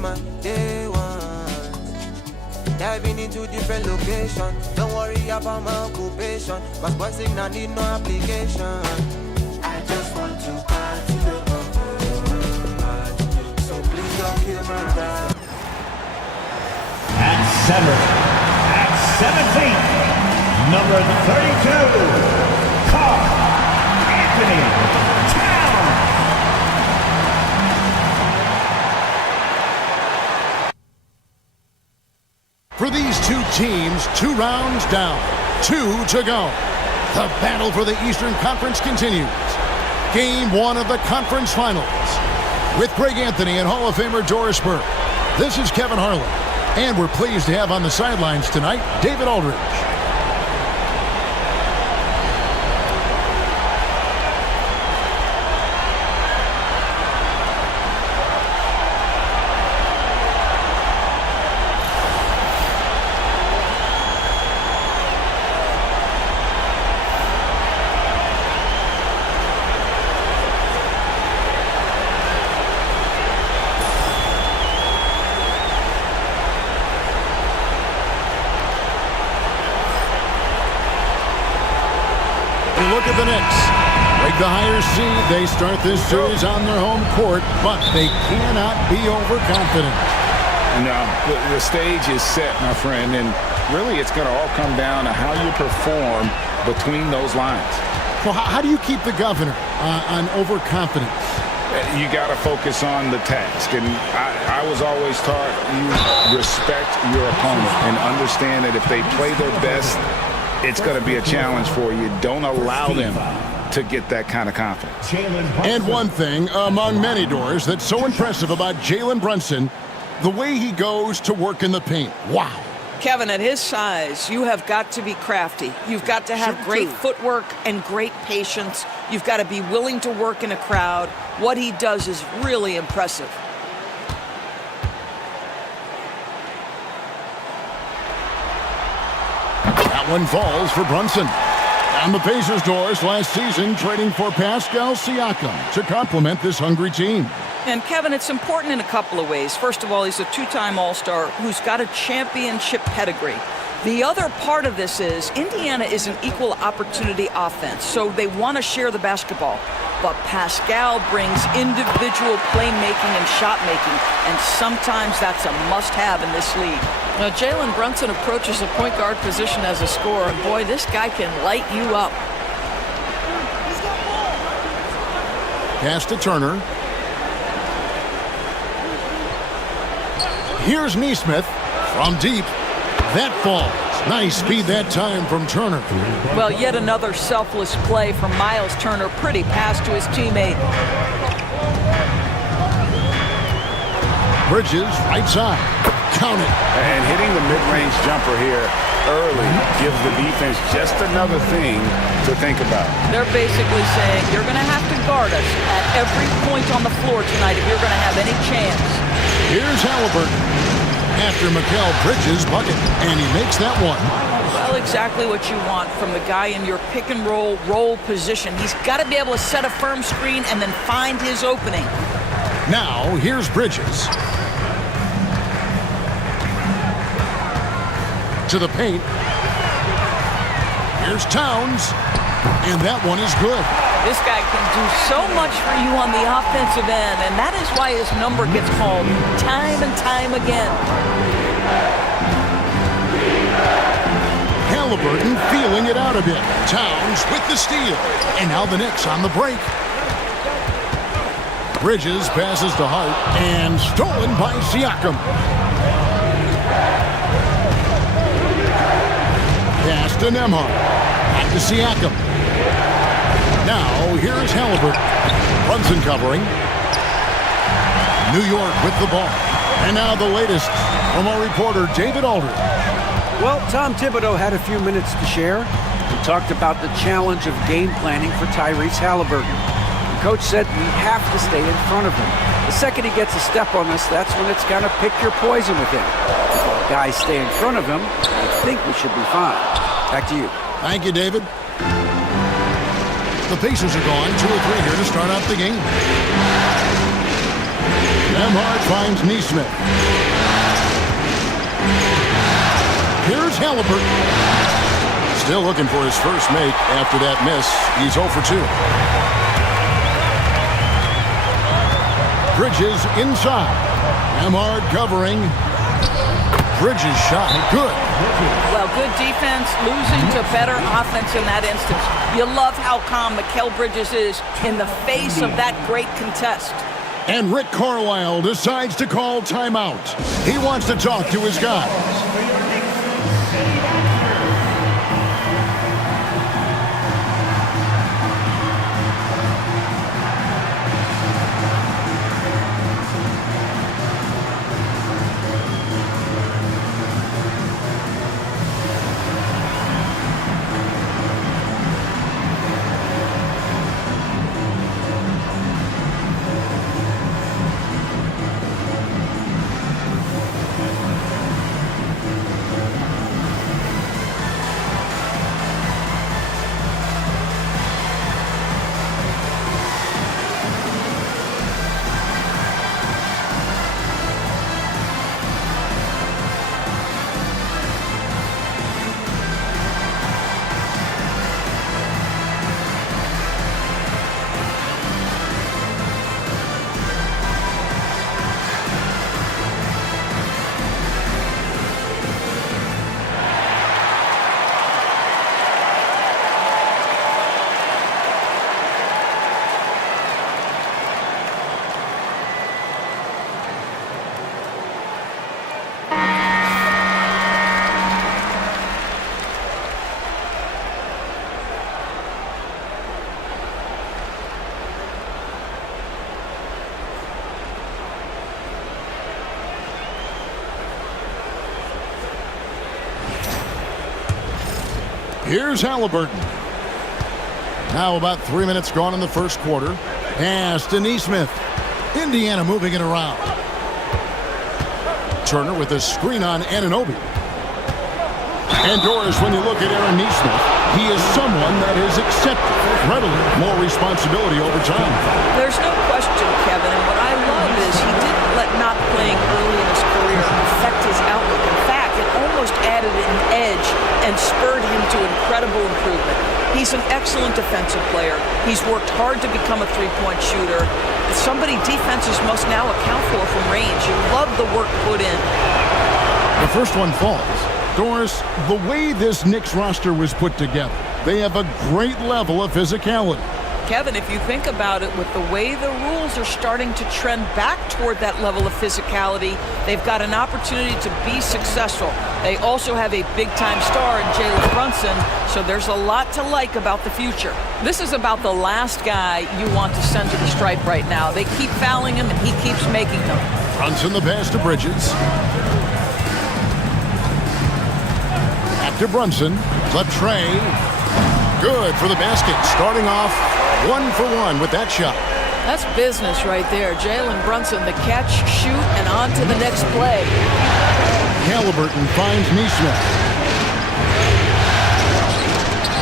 my day one. Diving into different location. Don't worry about my occupation. Cause boxing I need no application. I just want to party. So please don't kill my vibe. At center, at 7 feet, number 32, Carl Anthony Towns. For these two teams, 2 rounds down, 2 to go. The battle for the Eastern Conference continues. Game 1 of the conference finals. With Greg Anthony and Hall of Famer Doris Burke, this is Kevin Harlan. And we're pleased to have on the sidelines tonight, David Aldridge. Look at the Knicks. Break the higher seed. They start this series on their home court, but they cannot be overconfident. No, the stage is set, my friend, and really it's going to all come down to how you perform between those lines. Well, how do you keep the governor on overconfidence? You got to focus on the task, and I was always taught you respect your opponent and understand that if they play their best, it's going to be a challenge for you. Don't allow them to get that kind of confidence. And one thing among many, Doors, that's so impressive about Jalen Brunson, the way he goes to work in the paint. Wow. Kevin, at his size, you have got to be crafty. You've got to have great footwork and great patience. You've got to be willing to work in a crowd. What he does is really impressive. That one falls for Brunson. And the Pacers, Doors, last season trading for Pascal Siakam to complement this hungry team. And, Kevin, it's important in a couple of ways. First of all, he's a 2-time All-Star who's got a championship pedigree. The other part of this is Indiana is an equal opportunity offense, so they want to share the basketball. But Pascal brings individual playmaking and shot making, and sometimes that's a must-have in this league. Now, Jalen Brunson approaches the point guard position as a scorer, and boy, this guy can light you up. Pass to Turner. Here's Neesmith from deep. That falls. Nice speed that time from Turner. Well, yet another selfless play from Miles Turner. Pretty pass to his teammate. Bridges, right side. Count it. And hitting the mid-range jumper here early gives the defense just another thing to think about. They're basically saying you're going to have to guard us at every point on the floor tonight if you're going to have any chance. Here's Halliburton after Mikal Bridges' bucket, and he makes that one. Well, exactly what you want from the guy in your pick-and-roll position. He's got to be able to set a firm screen and then find his opening. Now, here's Bridges. To the paint. Here's Towns. And that one is good. This guy can do so much for you on the offensive end, and that is why his number gets called time and time again. Halliburton feeling it out a bit. Towns with the steal. And now the Knicks on the break. Bridges passes to Hart, and stolen by Siakam. Pass to Nembhard. Back to Siakam. Now, here's Halliburton. Brunson covering. New York with the ball. And now the latest from our reporter, David Aldridge. Well, Tom Thibodeau had a few minutes to share. He talked about the challenge of game planning for Tyrese Halliburton. The coach said we have to stay in front of him. The second he gets a step on us, that's when it's got to pick your poison with him. If our guys stay in front of him, I think we should be fine. Back to you. Thank you, David. The Pacers are gone 2 or 3 here to start out the game. Nemhard finds Neesmith. Here's Halliburton. Still looking for his first make after that miss. He's 0 for 2. Bridges inside. Nemhard covering. Bridges shot. Good. Well, good defense, losing to better offense in that instance. You love how calm Mikal Bridges is in the face of that great contest. And Rick Carlisle decides to call timeout. He wants to talk to his guys. Here's Halliburton. Now about 3 minutes gone in the first quarter. Pass to Neesmith. Indiana moving it around. Turner with a screen on Anunoby. And Doris, when you look at Aaron Neesmith, he is someone that is accepted readily more responsibility over time. There's no question, Kevin, and what I love is he didn't let not playing early in his career affect his outlook. In fact, it almost added an edge and spurred him to incredible improvement. He's an excellent defensive player. He's worked hard to become a three-point shooter. It's somebody defenses must now account for from range. You love the work put in. The first one falls. Doris, the way this Knicks roster was put together, they have a great level of physicality. Kevin, if you think about it, with the way the rules are starting to trend back toward that level of physicality, they've got an opportunity to be successful. They also have a big-time star in Jalen Brunson, so there's a lot to like about the future. This is about the last guy you want to send to the stripe right now. They keep fouling him, and he keeps making them. Brunson the pass to Bridges. Back to Brunson. Trey. Good for the basket. Starting off 1 for 1 with that shot. That's business right there. Jalen Brunson, the catch, shoot, and on to the next play. Halliburton finds Neesmith.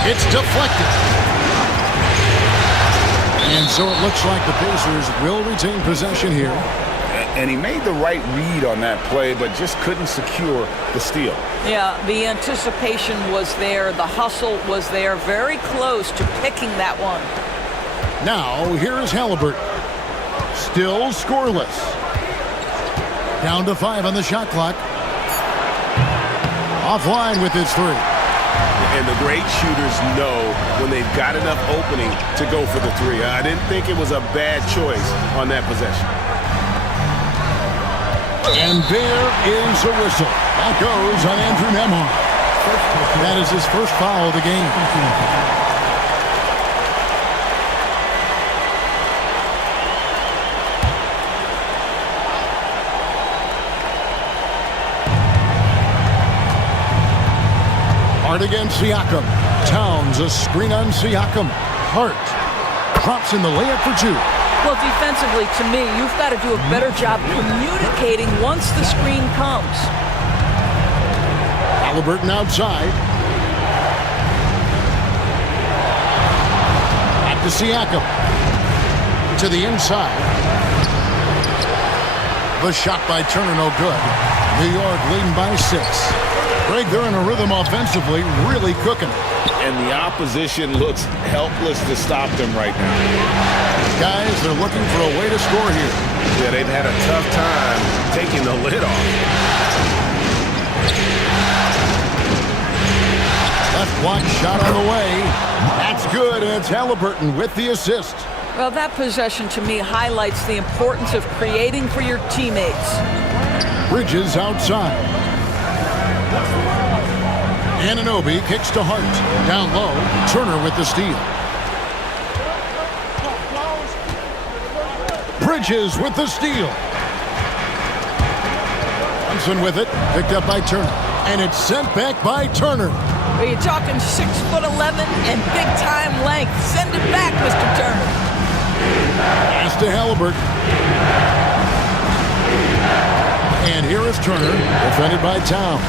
It's deflected. And so it looks like the Pacers will retain possession here. And he made the right read on that play, but just couldn't secure the steal. Yeah, the anticipation was there. The hustle was there. Very close to picking that one. Now, here's Halliburton. Still scoreless. Down to 5 on the shot clock. Offline with his 3. And the great shooters know when they've got enough opening to go for the 3. I didn't think it was a bad choice on that possession. And there is a whistle. That goes on Andrew Nemhard. That is his first foul of the game. Hart against Siakam. Towns a screen on Siakam. Hart drops in the layup for 2. Well, defensively, to me, you've got to do a better job communicating once the screen comes. Halliburton outside. Back to Siakam. To the inside. The shot by Turner, no good. New York leading by 6. Greg, they're in a rhythm offensively, really cooking. And the opposition looks helpless to stop them right now. Guys, they're looking for a way to score here. Yeah, they've had a tough time taking the lid off. Left block shot on the way. That's good, and it's Halliburton with the assist. Well, that possession to me highlights the importance of creating for your teammates. Bridges outside. Anunoby kicks to Hart. Down low, Turner with the steal. Bridges with the steal. Brunson with it, picked up by Turner. And it's sent back by Turner. Are you talking 6'11" and big-time length? Send it back, Mr. Turner. Pass to Halliburton. And here is Turner, defended by Towns.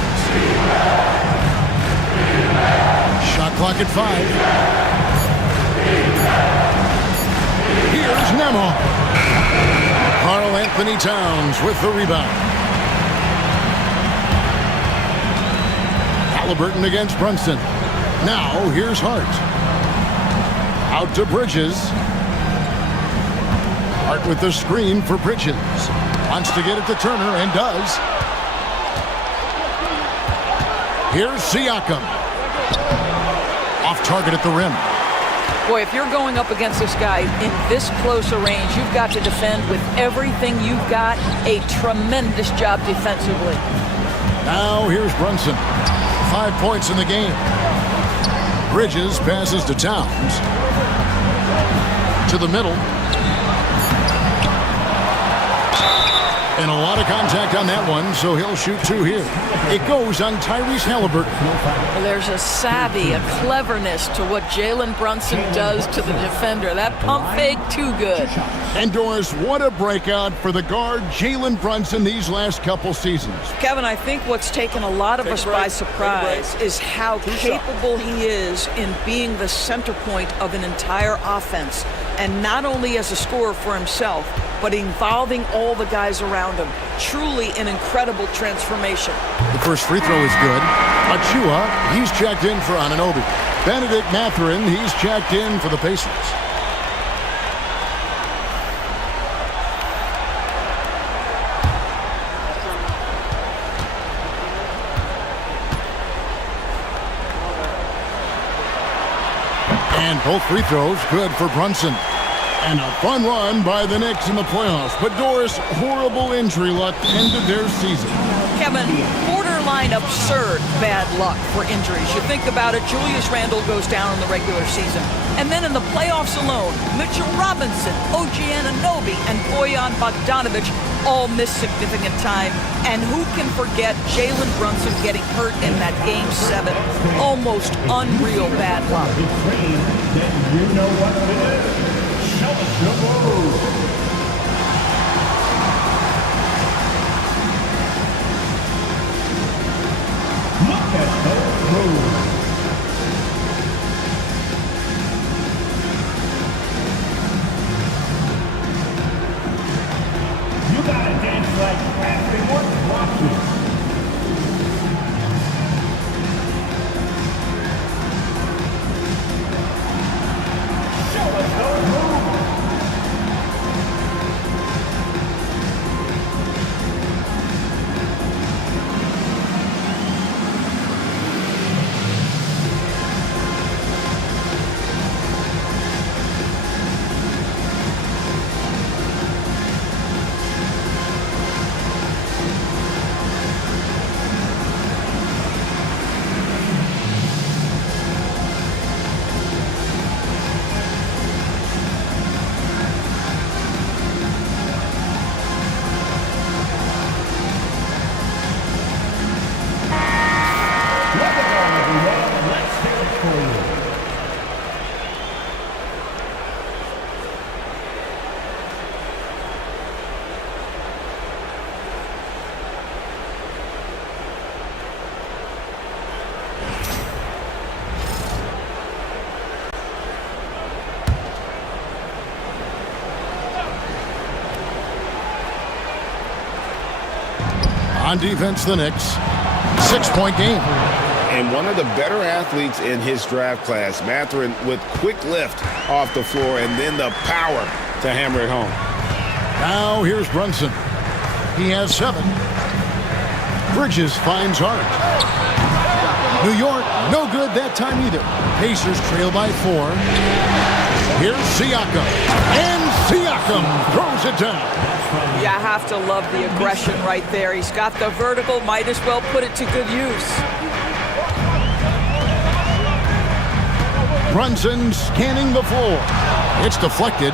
Shot clock at 5. Here's Nemo. Karl Anthony Towns with the rebound. Halliburton against Brunson. Now here's Hart. Out to Bridges. Hart with the screen for Bridges. Wants to get it to Turner and does. Here's Siakam. Off target at the rim. Boy, if you're going up against this guy in this close a range, you've got to defend with everything you've got. A tremendous job defensively. Now here's Brunson. 5 points in the game. Bridges passes to Towns. To the middle. And a lot of contact on that one, so he'll shoot 2 here. It goes on Tyrese Halliburton. Well, there's a savvy, a cleverness to what Jalen Brunson does to the defender. That pump fake, too good. And Doris, what a breakout for the guard Jalen Brunson these last couple seasons. Kevin, I think what's taken a lot of us by surprise is how capable he is in being the center point of an entire offense. And not only as a scorer for himself, but involving all the guys around him. Truly an incredible transformation. The first free throw is good. Achua, he's checked in for Anunoby. Benedict Mathurin, he's checked in for the Pacers. And both free throws good for Brunson. And a fun run by the Knicks in the playoffs. But Doris, horrible injury luck ended their season. Kevin, borderline absurd bad luck for injuries. You think about it, Julius Randle goes down in the regular season. And then in the playoffs alone, Mitchell Robinson, OG Anunoby, and Bojan Bogdanovic all missed significant time. And who can forget Jalen Brunson getting hurt in that Game 7? Almost unreal bad luck. You know what to do. Show us the move. Look at those moves. You gotta dance like everyone watching. Show us those moves. On defense, the Knicks. 6-point game. And one of the better athletes in his draft class, Mathurin, with quick lift off the floor and then the power to hammer it home. Now here's Brunson. He has 7. Bridges finds Hart. New York, no good that time either. Pacers trail by 4. Here's Siakam. And Siakam throws it down. You have to love the aggression right there. He's got the vertical, might as well put it to good use. Brunson scanning the floor. It's deflected.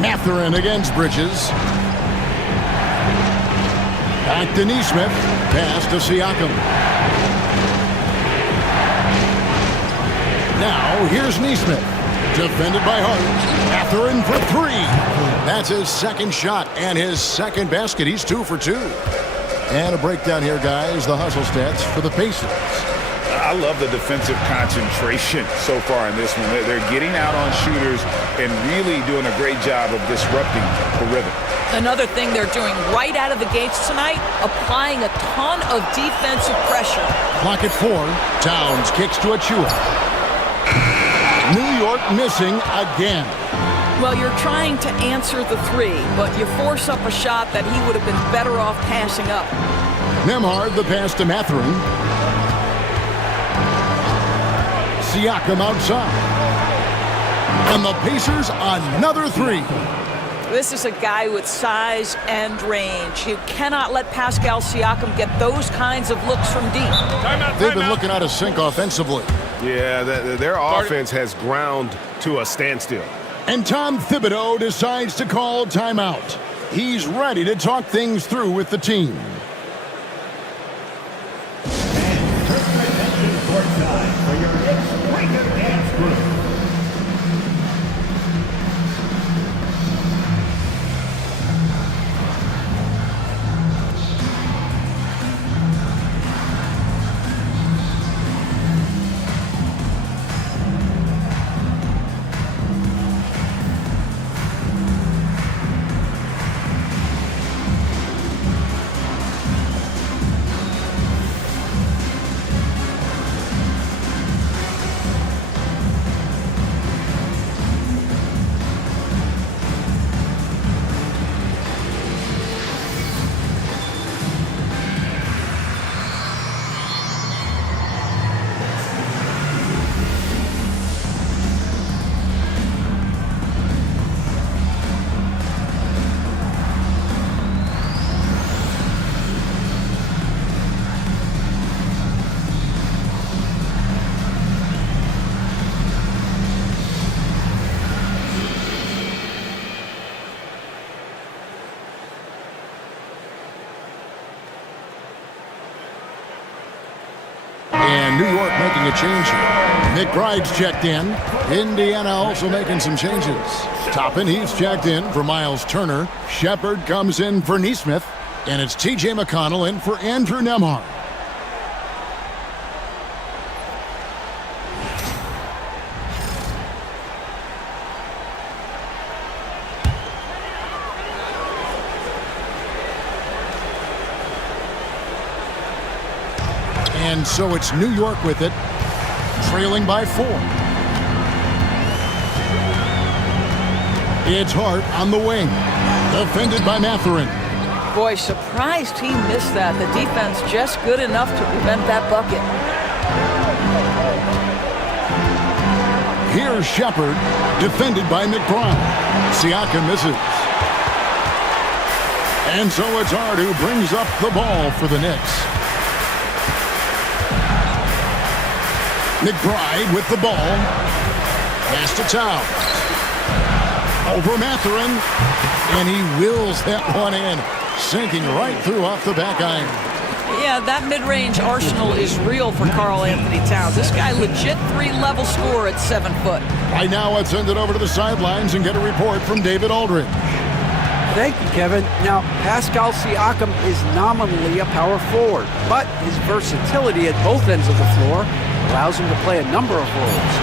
Mathurin against Bridges. Back to Nesmith. Pass to Siakam. Now here's Nesmith. Defended by Hart. Mathurin for 3. That's his second shot and his second basket. He's 2 for 2. And a breakdown here, guys. The hustle stats for the Pacers. I love the defensive concentration so far in this one. They're getting out on shooters and really doing a great job of disrupting the rhythm. Another thing they're doing right out of the gates tonight, applying a ton of defensive pressure. Clock at 4. Towns kicks to Achua. New York missing again. Well, you're trying to answer the 3, but you force up a shot that he would have been better off passing up. Nembhard the pass to Mathurin. Siakam outside. And the Pacers another 3. This is a guy with size and range. You cannot let Pascal Siakam get those kinds of looks from deep. They've been looking out of sync offensively. Yeah, their offense has ground to a standstill. And Tom Thibodeau decides to call timeout. He's ready to talk things through with the team. And turn your attention courtside for your Knicks Break and Dance group. And New York making a change here. McBride's checked in. Indiana also making some changes. Toppin, he's checked in for Miles Turner. Shepard comes in for Nesmith. And it's T.J. McConnell in for Andrew Nembhard. And so it's New York with it, trailing by 4. It's Hart on the wing, defended by Mathurin. Boy, surprised he missed that. The defense just good enough to prevent that bucket. Here's Shepard, defended by McBride. Siakam misses. And so it's Hart who brings up the ball for the Knicks. McBride with the ball. Pass to Towns. Over Mathurin. And he wills that one in. Sinking right through off the back iron. Yeah, that mid-range arsenal is real for Karl Anthony Towns. This guy legit 3-level scorer at 7 foot. Right now, let's send it over to the sidelines and get a report from David Aldridge. Thank you, Kevin. Now, Pascal Siakam is nominally a power forward, but his versatility at both ends of the floor allows him to play a number of roles.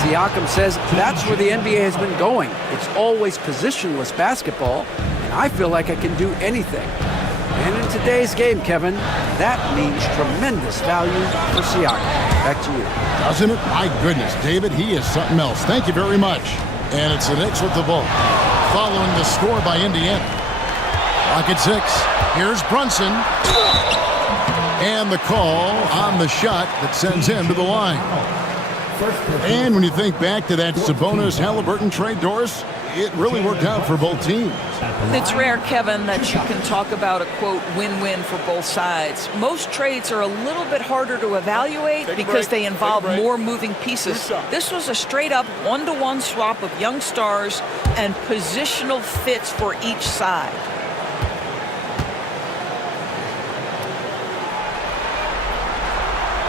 Siakam says that's where the NBA has been going. It's always positionless basketball, and I feel like I can do anything. And in today's game, Kevin, that means tremendous value for Siakam. Back to you. Doesn't it? My goodness, David, he is something else. Thank you very much. And it's the Knicks with the ball. Following the score by Indiana. Clock at 6. Here's Brunson. And the call on the shot that sends him to the line. And when you think back to that Sabonis-Halliburton trade, Doris, it really worked out for both teams. It's rare, Kevin, that you can talk about a, quote, win-win for both sides. Most trades are a little bit harder to evaluate because they involve more moving pieces. This was a straight-up one-to-one swap of young stars and positional fits for each side.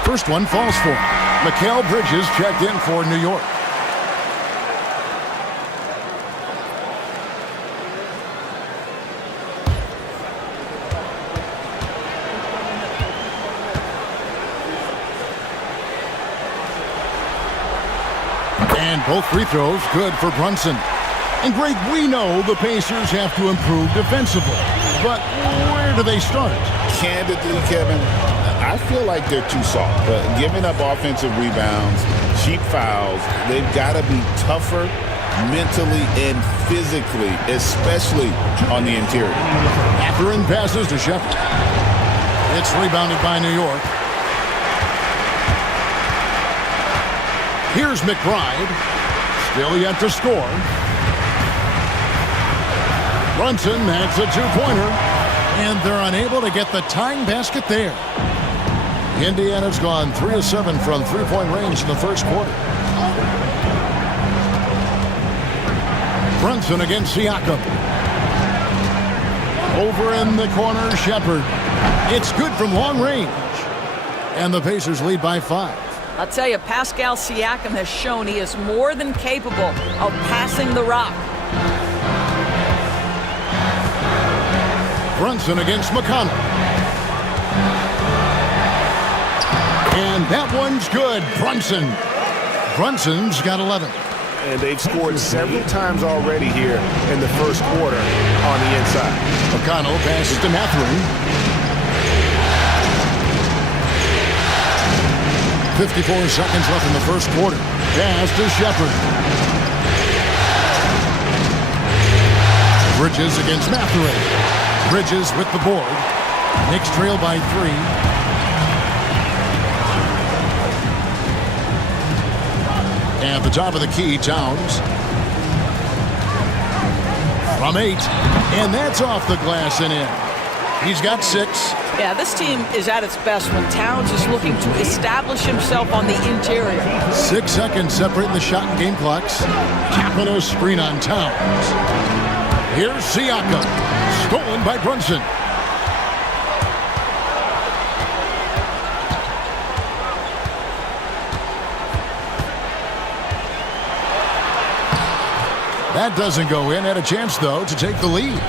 First one falls for him. Mikal Bridges checked in for New York. And both free throws good for Brunson. And Greg, we know the Pacers have to improve defensively. But where do they start? Candidly, Kevin, I feel like they're too soft. Giving up offensive rebounds, cheap fouls, they've got to be tougher mentally and physically, especially on the interior. Mathurin passes to Shepard. It's rebounded by New York. Here's McBride. Still yet to score. Brunson adds a two-pointer. And they're unable to get the tying basket there. Indiana's gone 3 of 7 from three-point range in the first quarter. Brunson against Siakam. Over in the corner, Shepard. It's good from long range. And the Pacers lead by 5. I'll tell you, Pascal Siakam has shown he is more than capable of passing the rock. Brunson against McConnell. And that one's good. Brunson's got 11. And they've scored several times already here in the first quarter on the inside. McConnell passes to Mathurin. 54 seconds left in the first quarter. Pass to Shepard. Bridges against Mathurin. Bridges with the board. Knicks trail by 3. At the top of the key, Towns. From 8. And that's off the glass and in. He's got 6. Yeah, this team is at its best when Towns is looking to establish himself on the interior. 6 seconds separating the shot and game clocks. Tapping a screen on Towns. Here's Siakam. Stolen by Brunson. That doesn't go in. Had a chance, though, to take the lead.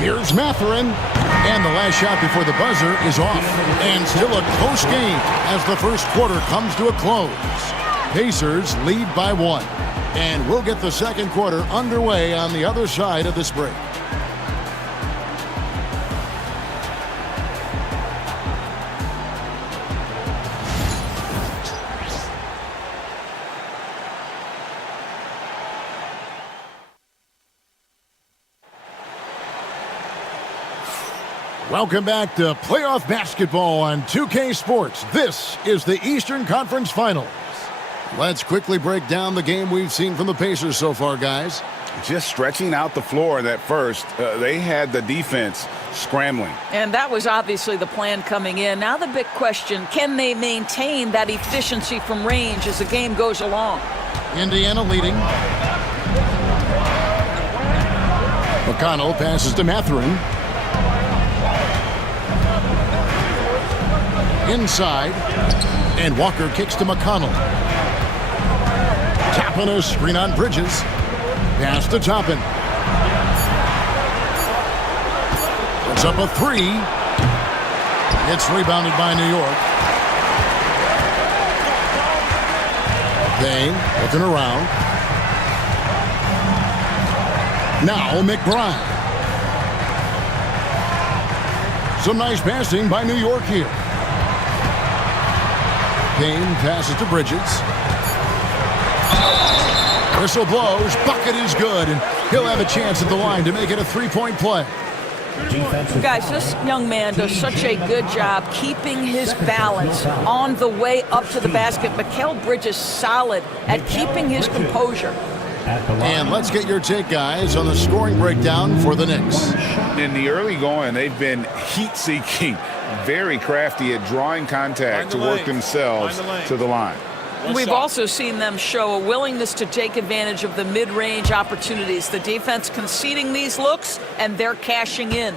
Here's Mathurin. And the last shot before the buzzer is off. And still a close game as the first quarter comes to a close. Pacers lead by 1. And we'll get the second quarter underway on the other side of this break. Welcome back to playoff basketball on 2K Sports. This is the Eastern Conference Finals. Let's quickly break down the game we've seen from the Pacers so far, guys. Just stretching out the floor in that first. They had the defense scrambling. And that was obviously the plan coming in. Now the big question, can they maintain that efficiency from range as the game goes along? Indiana leading. McConnell passes to Mathurin. Inside. And Walker kicks to McConnell. Tapping a screen on Bridges. Pass to Toppin. Puts up a 3. It's rebounded by New York. Bang, looking around. Now McBride. Some nice passing by New York here. Kane passes to Bridges. Whistle blows. Bucket is good, and he'll have a chance at the line to make it a three-point play. Guys, this young man does such a good job keeping his balance on the way up to the basket. Mikal Bridges solid at keeping his composure. And let's get your take, guys, on the scoring breakdown for the Knicks. In the early going, they've been heat-seeking, very crafty at drawing contact to work themselves to the line. We've also seen them show a willingness to take advantage of the mid-range opportunities. The defense conceding these looks, and they're cashing in.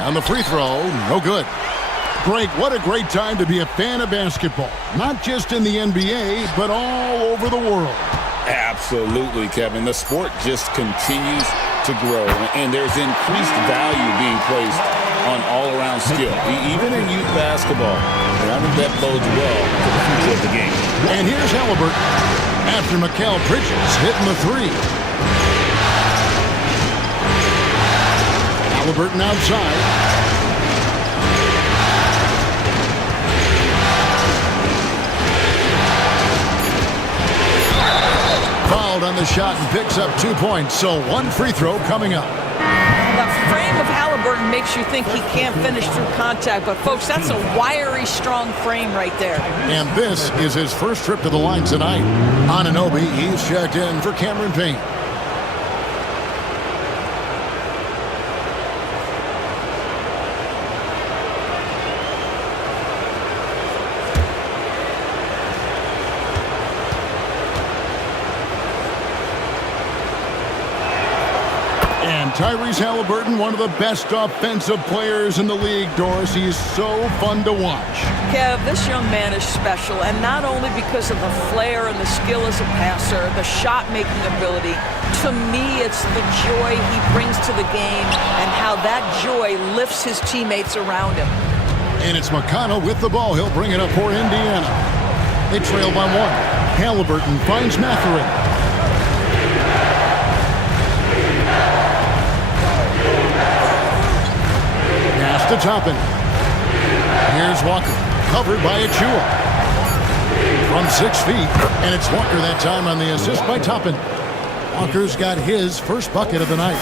On the free throw, no good. Greg, what a great time to be a fan of basketball. Not just in the NBA, but all over the world. Absolutely, Kevin. The sport just continues to grow, and there's increased value being placed on all-around skill, even in youth basketball. And I think that bodes well for the future of the game. And here's Halliburton after Mikal Bridges hitting the three. Halliburton outside. Fouled on the shot and picks up 2 points, so one free throw coming up. The frame of Halliburton makes you think he can't finish through contact, but folks, that's a wiry, strong frame right there. And this is his first trip to the line tonight. Anunoby, he's checked in for Cameron Payne. Tyrese Halliburton, one of the best offensive players in the league, Doris. He is so fun to watch. Kev, this young man is special, and not only because of the flair and the skill as a passer, the shot-making ability. To me, it's the joy he brings to the game and how that joy lifts his teammates around him. And it's McConnell with the ball. He'll bring it up for Indiana. They trail by one. Halliburton finds Mathurin. To Toppin. Here's Walker, covered by Achua. From 6 feet, and it's Walker that time on the assist by Toppin. Walker's got his first bucket of the night.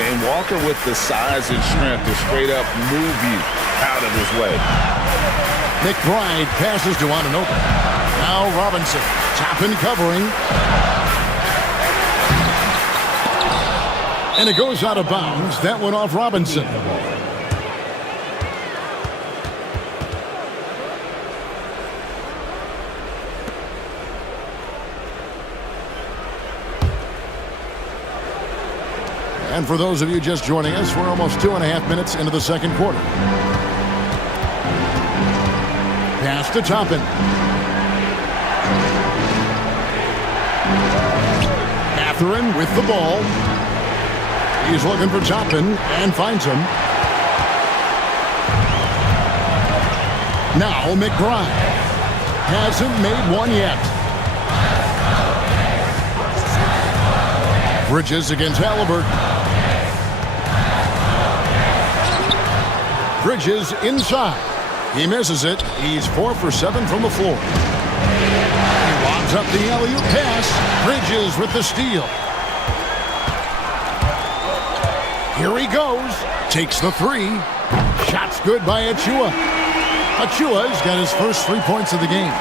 And Walker with the size and strength to straight up move you out of his way. McBride passes to Anunoby. Now Robinson, Toppin covering. And it goes out of bounds. That went off Robinson. And for those of you just joining us, we're almost 2.5 minutes into the second quarter. Pass to Toppin. Mathurin with the ball. He's looking for Toppin and finds him. Now McBride. Hasn't made one yet. Bridges against Halliburton. Bridges inside. He misses it. He's 4 for 7 from the floor. He lobs up the alley-oop pass. Bridges with the steal. Here he goes. Takes the three. Shot's good by Achua. Achua's got his first 3 points of the game.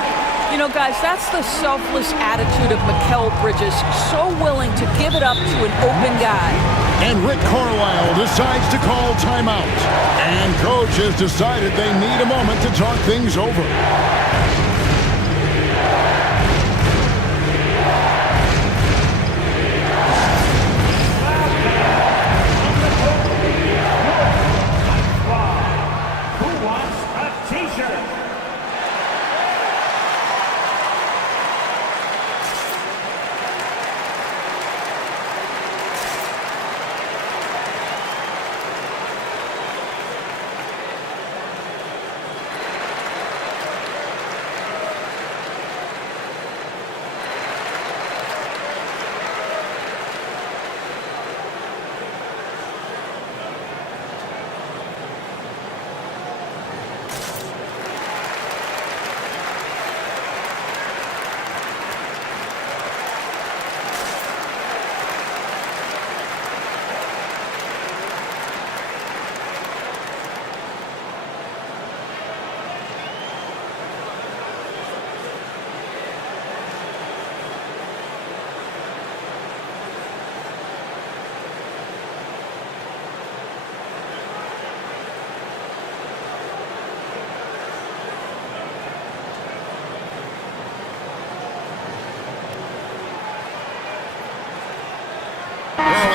You know, guys, that's the selfless attitude of Mikal Bridges. So willing to give it up to an open guy. And Rick Carlisle decides to call timeout. And coach has decided they need a moment to talk things over. Who wants a t-shirt?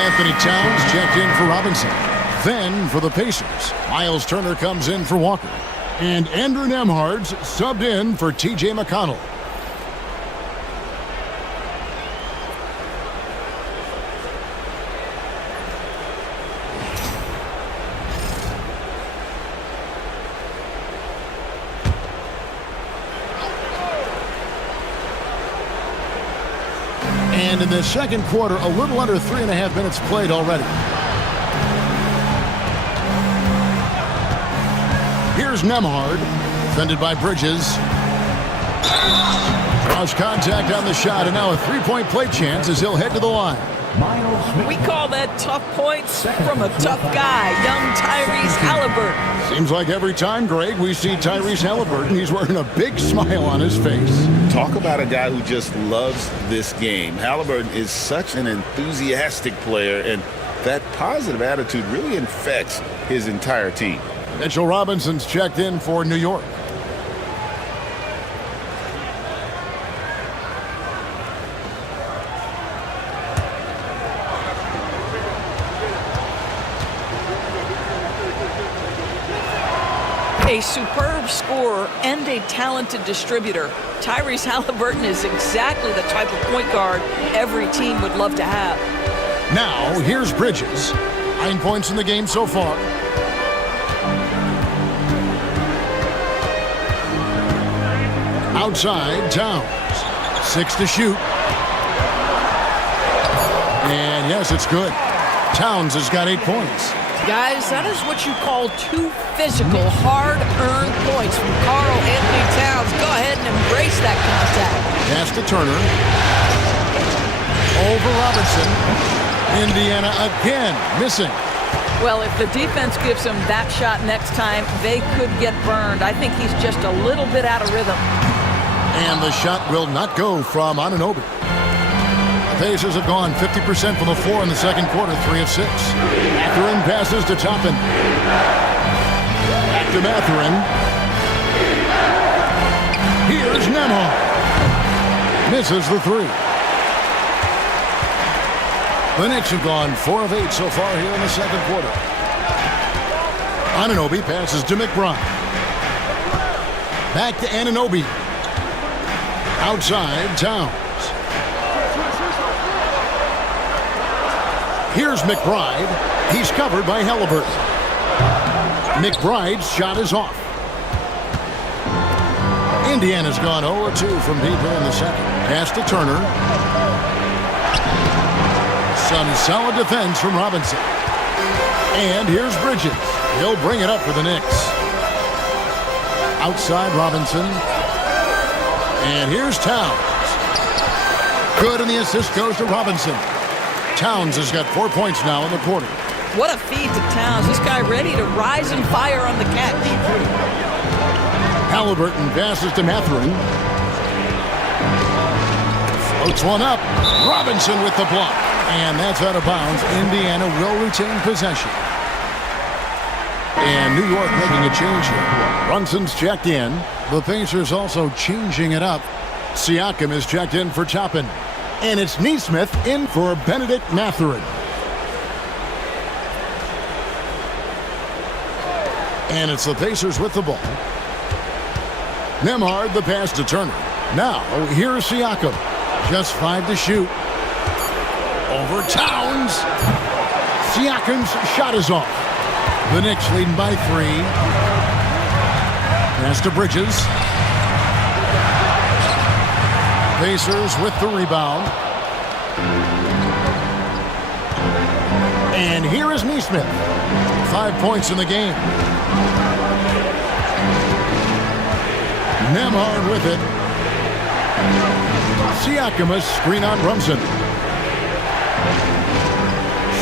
Anthony Towns checked in for Robinson. Then for the Pacers, Miles Turner comes in for Walker. And Andrew Nembhard's subbed in for T.J. McConnell. And in the second quarter, a little under 3.5 minutes played already. Here's Nembhard, defended by Bridges. Draws contact on the shot, and now a three-point play chance as he'll head to the line. We call that tough points from a tough guy, young Tyrese Halliburton. Seems like every time, Greg, we see Tyrese Halliburton, he's wearing a big smile on his face. Talk about a guy who just loves this game. Halliburton is such an enthusiastic player, and that positive attitude really infects his entire team. Mitchell Robinson's checked in for New York. A superb scorer and a talented distributor, Tyrese Halliburton is exactly the type of point guard every team would love to have. Now, here's Bridges. 9 points in the game so far. Outside, Towns. 6 to shoot. And yes, it's good. Towns has got 8 points. Guys, that is what you call two physical, hard-earned points from Karl Anthony Towns. Go ahead and embrace that contact. Pass to Turner. Over Robinson. Indiana again missing. Well, if the defense gives him that shot next time, they could get burned. I think he's just a little bit out of rhythm. And the shot will not go from Anunoby. The Pacers have gone 50% from the floor in the second quarter, 3 of 6. Mathurin passes to Toppin. Back to Mathurin. Here's Nembhard. Misses the 3. The Knicks have gone 4 of 8 so far here in the second quarter. Anunoby passes to McBride. Back to Anunoby. Outside, Towns. Here's McBride. He's covered by Halliburton. McBride's shot is off. Indiana's gone 0-2 from deep here in the second. Pass to Turner. Some solid defense from Robinson. And here's Bridges. He'll bring it up for the Knicks. Outside Robinson. And here's Towns. Good, and the assist goes to Robinson. Towns has got 4 points now in the quarter. What a feed to Towns. This guy ready to rise and fire on the catch. Halliburton passes to Mathurin. Floats one up. Robinson with the block. And that's out of bounds. Indiana will retain possession. And New York making a change here. Brunson's checked in. The Pacers also changing it up. Siakam is checked in for Toppin. And it's Nesmith in for Benedict Mathurin. And it's the Pacers with the ball. Nembhard the pass to Turner. Now, here's Siakam. Just 5 to shoot. Over Towns. Siakam's shot is off. The Knicks leading by 3. Pass to Bridges. Pacers with the rebound. And here is Nesmith. 5 points in the game. Nembhard with it. Siakam a screen on Brunson.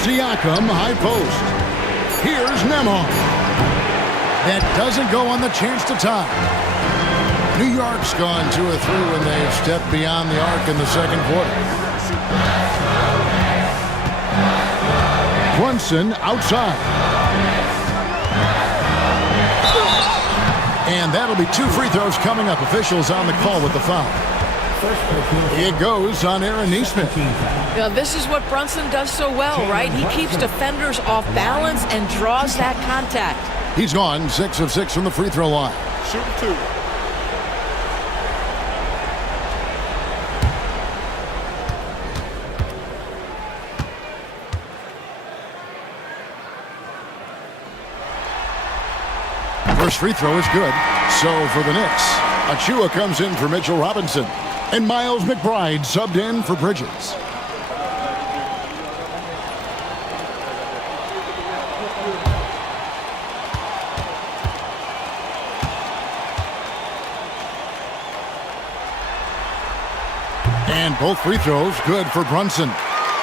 Siakam high post. Here's Nembhard. That doesn't go on the chance to tie. New York's gone 2 of 3 when they've stepped beyond the arc in the second quarter. Brunson outside. And that'll be 2 free throws coming up. Officials on the call with the foul. It goes on Aaron Neesmith. Now, this is what Brunson does so well, right? He keeps defenders off balance and draws that contact. He's gone 6 of 6 from the free throw line. Shoot 2. First free throw is good. So for the Knicks, Achua comes in for Mitchell Robinson. And Miles McBride subbed in for Bridges. And both free throws good for Brunson.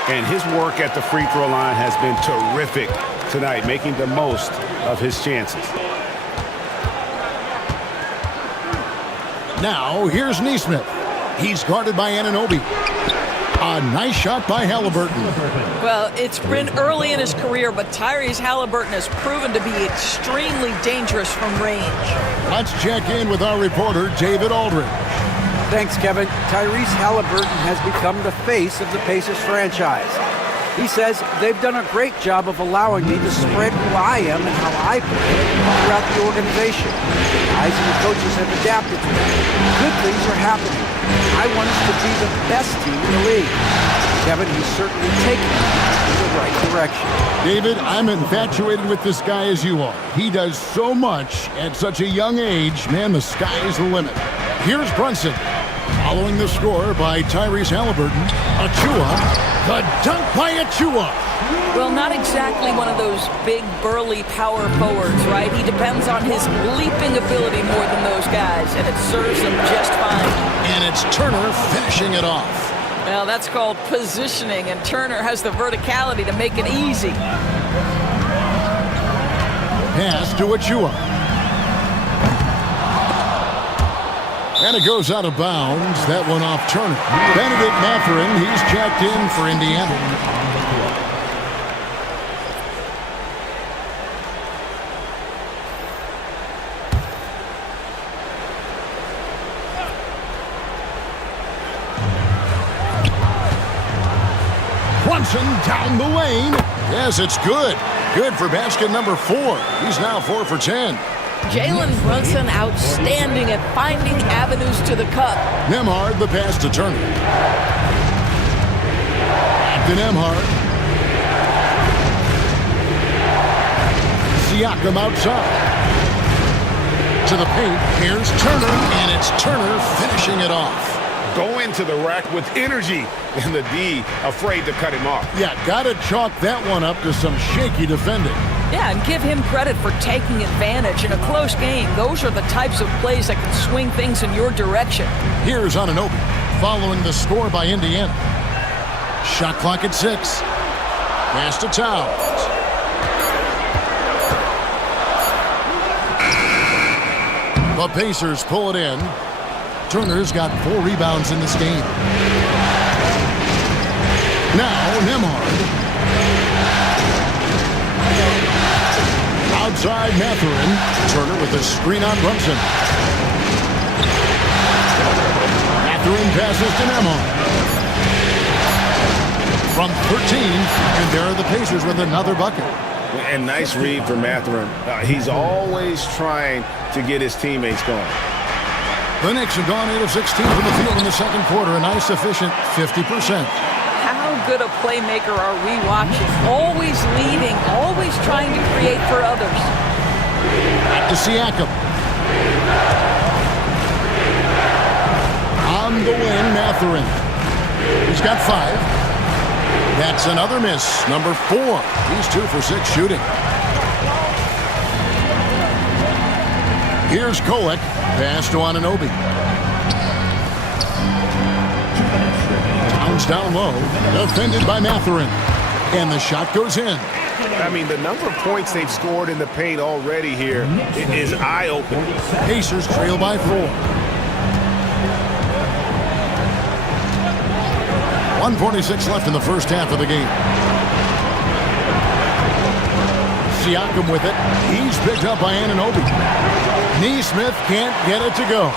And his work at the free throw line has been terrific tonight, making the most of his chances. Now, here's Neesmith. He's guarded by Anunoby. A nice shot by Halliburton. Well, it's been early in his career, but Tyrese Halliburton has proven to be extremely dangerous from range. Let's check in with our reporter, David Aldridge. Thanks, Kevin. Tyrese Halliburton has become the face of the Pacers franchise. He says they've done a great job of allowing me to spread who I am and how I play throughout the organization. The guys and the coaches have adapted to that. Good things are happening. I want us to be the best team in the league. Kevin, he's certainly taking it in the right direction. David, I'm infatuated with this guy as you are. He does so much at such a young age. Man, the sky is the limit. Here's Brunson. Following the score by Tyrese Halliburton, Achua. The dunk by Achua. Well, not exactly one of those big, burly power forwards, right? He depends on his leaping ability more than those guys, and it serves him just fine. And it's Turner finishing it off. Well, that's called positioning, and Turner has the verticality to make it easy. Pass to Achua. And it goes out of bounds. That one off Turner. Benedict Mathurin, he's checked in for Indiana. Brunson down the lane. Yes, it's good. Good for basket number 4. He's now 4 for 10. Jalen Brunson outstanding at finding avenues to the cup. Nembhard the pass to Turner. Back to Nembhard. Siakam outside. To the paint. Here's Turner, and it's Turner finishing it off. Go into the rack with energy, and the D afraid to cut him off. Yeah, gotta chalk that one up to some shaky defending. Yeah, and give him credit for taking advantage in a close game. Those are the types of plays that can swing things in your direction. Here's Anunoby, following the score by Indiana. Shot clock at 6. Pass to Towns. The Pacers pull it in. Turner's got 4 rebounds in this game. Now, Nembhard. Outside Mathurin. Turner with a screen on Brunson. Mathurin passes to Nembhard. From 13, and there are the Pacers with another bucket. And nice read for Mathurin. He's always trying to get his teammates going. The Knicks have gone 8 of 16 from the field in the second quarter. A nice, efficient 50%. How good a playmaker are we watching? Always leading, always trying to create for others. Back to Siakam. On the wing, Mathurin. He's got 5. That's another miss. Number 4. He's 2 for 6 shooting. Here's Kolek. Pass to Anunoby. Towns down low. Defended by Mathurin. And the shot goes in. I mean, the number of points they've scored in the paint already here is eye-opening. Pacers trail by 4. 1:46 left in the first half of the game. Siakam with it. He's picked up by Anunoby. Neesmith can't get it to go.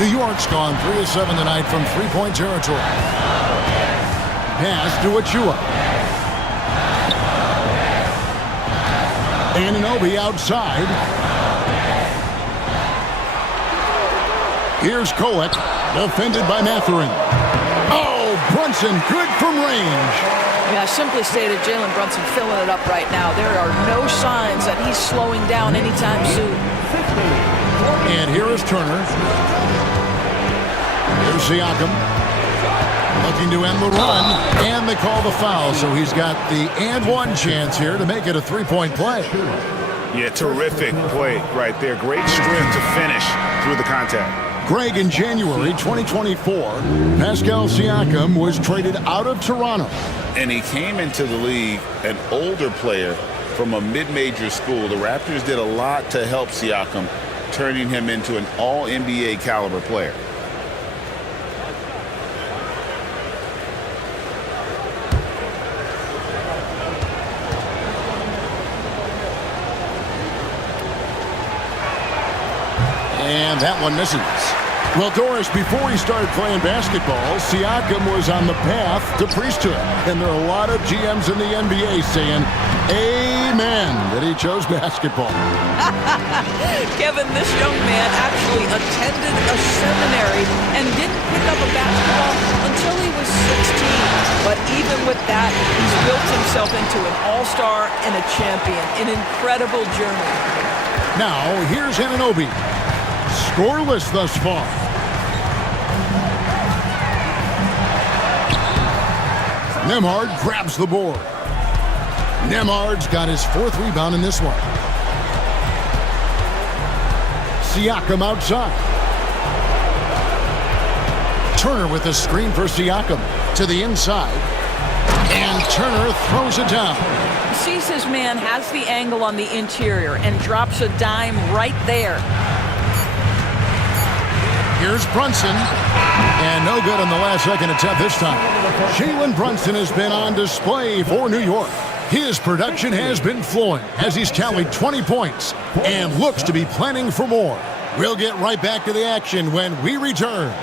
New York's gone 3 of 7 tonight from three-point territory. Pass to Achua. Anunoby outside. Here's Kolek, defended by Mathurin. Oh, Brunson, good from range. Yeah, simply stated, Jalen Brunson filling it up right now. There are no signs that he's slowing down anytime soon. And here is Turner. Here's Siakam. Looking to end the run. And they call the foul, so he's got the and one chance here to make it a three-point play. Yeah, terrific play right there. Great strength to finish through the contact. Greg, in January 2024, Pascal Siakam was traded out of Toronto. And he came into the league an older player from a mid-major school. The Raptors did a lot to help Siakam, turning him into an all-NBA caliber player. And that one misses. Well, Doris, before he started playing basketball, Siakam was on the path to priesthood. And there are a lot of GMs in the NBA saying, amen, that he chose basketball. Kevin, this young man actually attended a seminary and didn't pick up a basketball until he was 16. But even with that, he's built himself into an all-star and a champion. An incredible journey. Now, here's Anunoby. Scoreless thus far. Nembhard grabs the board. Nembhard's got his fourth rebound in this one. Siakam outside. Turner with the screen for Siakam to the inside. And Turner throws it down. He sees his man has the angle on the interior and drops a dime right there. Here's Brunson, and no good on the last second attempt this time. Jalen Brunson has been on display for New York. His production has been flowing as he's tallied 20 points and looks to be planning for more. We'll get right back to the action when we return.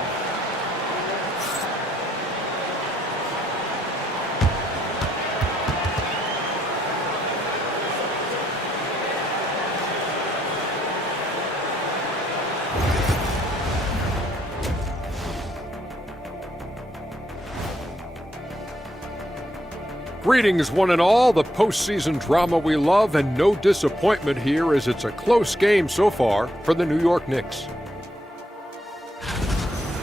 Greetings, one and all. The postseason drama we love, and no disappointment here as it's a close game so far for the New York Knicks.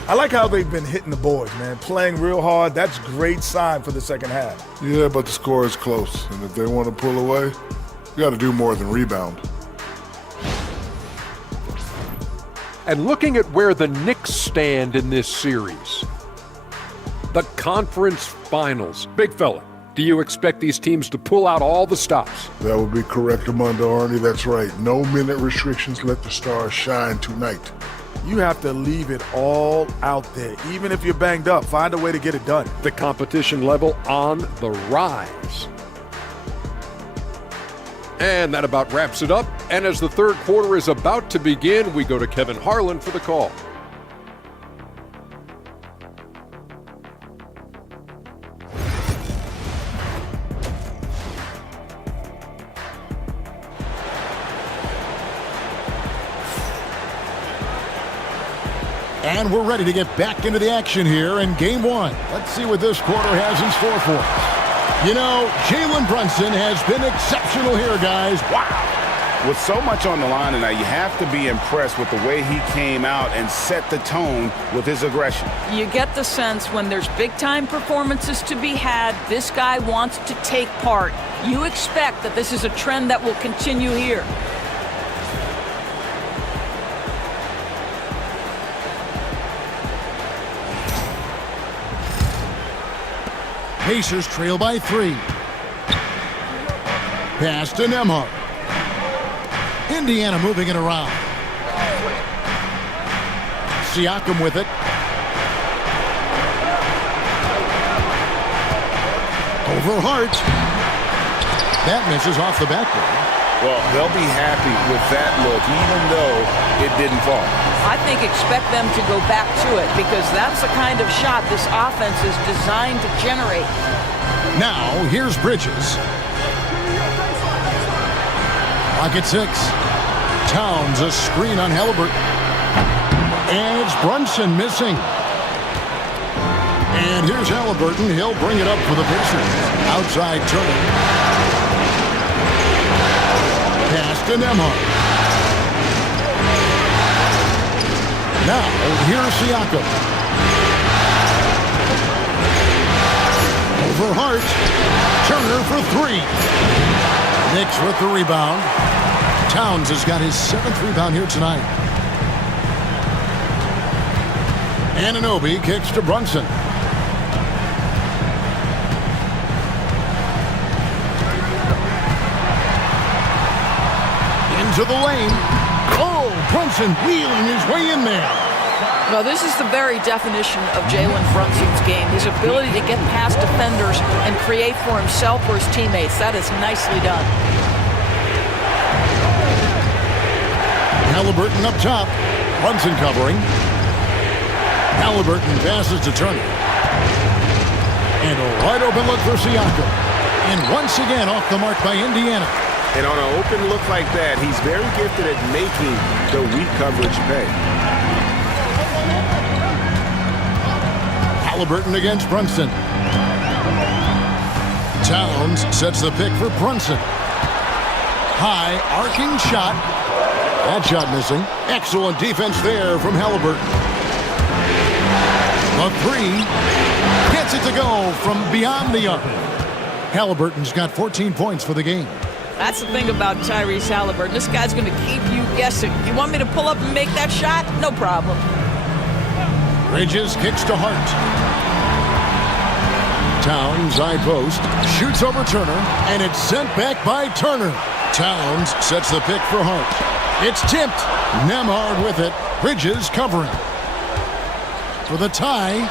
I like how they've been hitting the boards, man. Playing real hard. That's a great sign for the second half. Yeah, but the score is close. And if they want to pull away, you got to do more than rebound. And looking at where the Knicks stand in this series, the conference finals. Big fella, do you expect these teams to pull out all the stops? That would be correct, Armando Arnie. That's right. No minute restrictions. Let the stars shine tonight. You have to leave it all out there. Even if you're banged up, find a way to get it done. The competition level on the rise. And that about wraps it up. And as the third quarter is about to begin, we go to Kevin Harlan for the call. And we're ready to get back into the action here in game one. Let's see what this quarter has in store for us. You know, Jalen Brunson has been exceptional here, guys. Wow. With so much on the line tonight, you have to be impressed with the way he came out and set the tone with his aggression. You get the sense when there's big-time performances to be had, this guy wants to take part. You expect that this is a trend that will continue here. Pacers trail by 3. Pass to Nembhard. Indiana moving it around. Siakam with it. Over Hart. That misses off the backboard. Well, they'll be happy with that look, even though it didn't fall. I think expect them to go back to it because that's the kind of shot this offense is designed to generate. Now, here's Bridges. Pocket 6. Towns a screen on Halliburton. And it's Brunson missing. And here's Halliburton. He'll bring it up for the Pacers. Outside Turner. Pass to Nembhard. Now, here's Siakam. Over Hart. Turner for 3. Knicks with the rebound. Towns has got his 7th rebound here tonight. Anunoby kicks to Brunson. Into the lane. Oh, Brunson wheeling his way in there. Well, this is the very definition of Jalen Brunson's game. His ability to get past defenders and create for himself or his teammates. That is nicely done. Halliburton up top. Brunson covering. Halliburton passes to Turner. And a wide open look for Siakam. And once again off the mark by Indiana. And on an open look like that, he's very gifted at making the weak coverage pay. Halliburton against Brunson. Towns sets the pick for Brunson. High arcing shot. That shot missing. Excellent defense there from Halliburton. A 3. Gets it to go from beyond the arc. Halliburton's got 14 points for the game. That's the thing about Tyrese Halliburton. This guy's going to keep you guessing. You want me to pull up and make that shot? No problem. Bridges kicks to Hart. Towns, side post, shoots over Turner, and it's sent back by Turner. Towns sets the pick for Hart. It's tipped. Nembhard with it. Bridges covering. For the tie,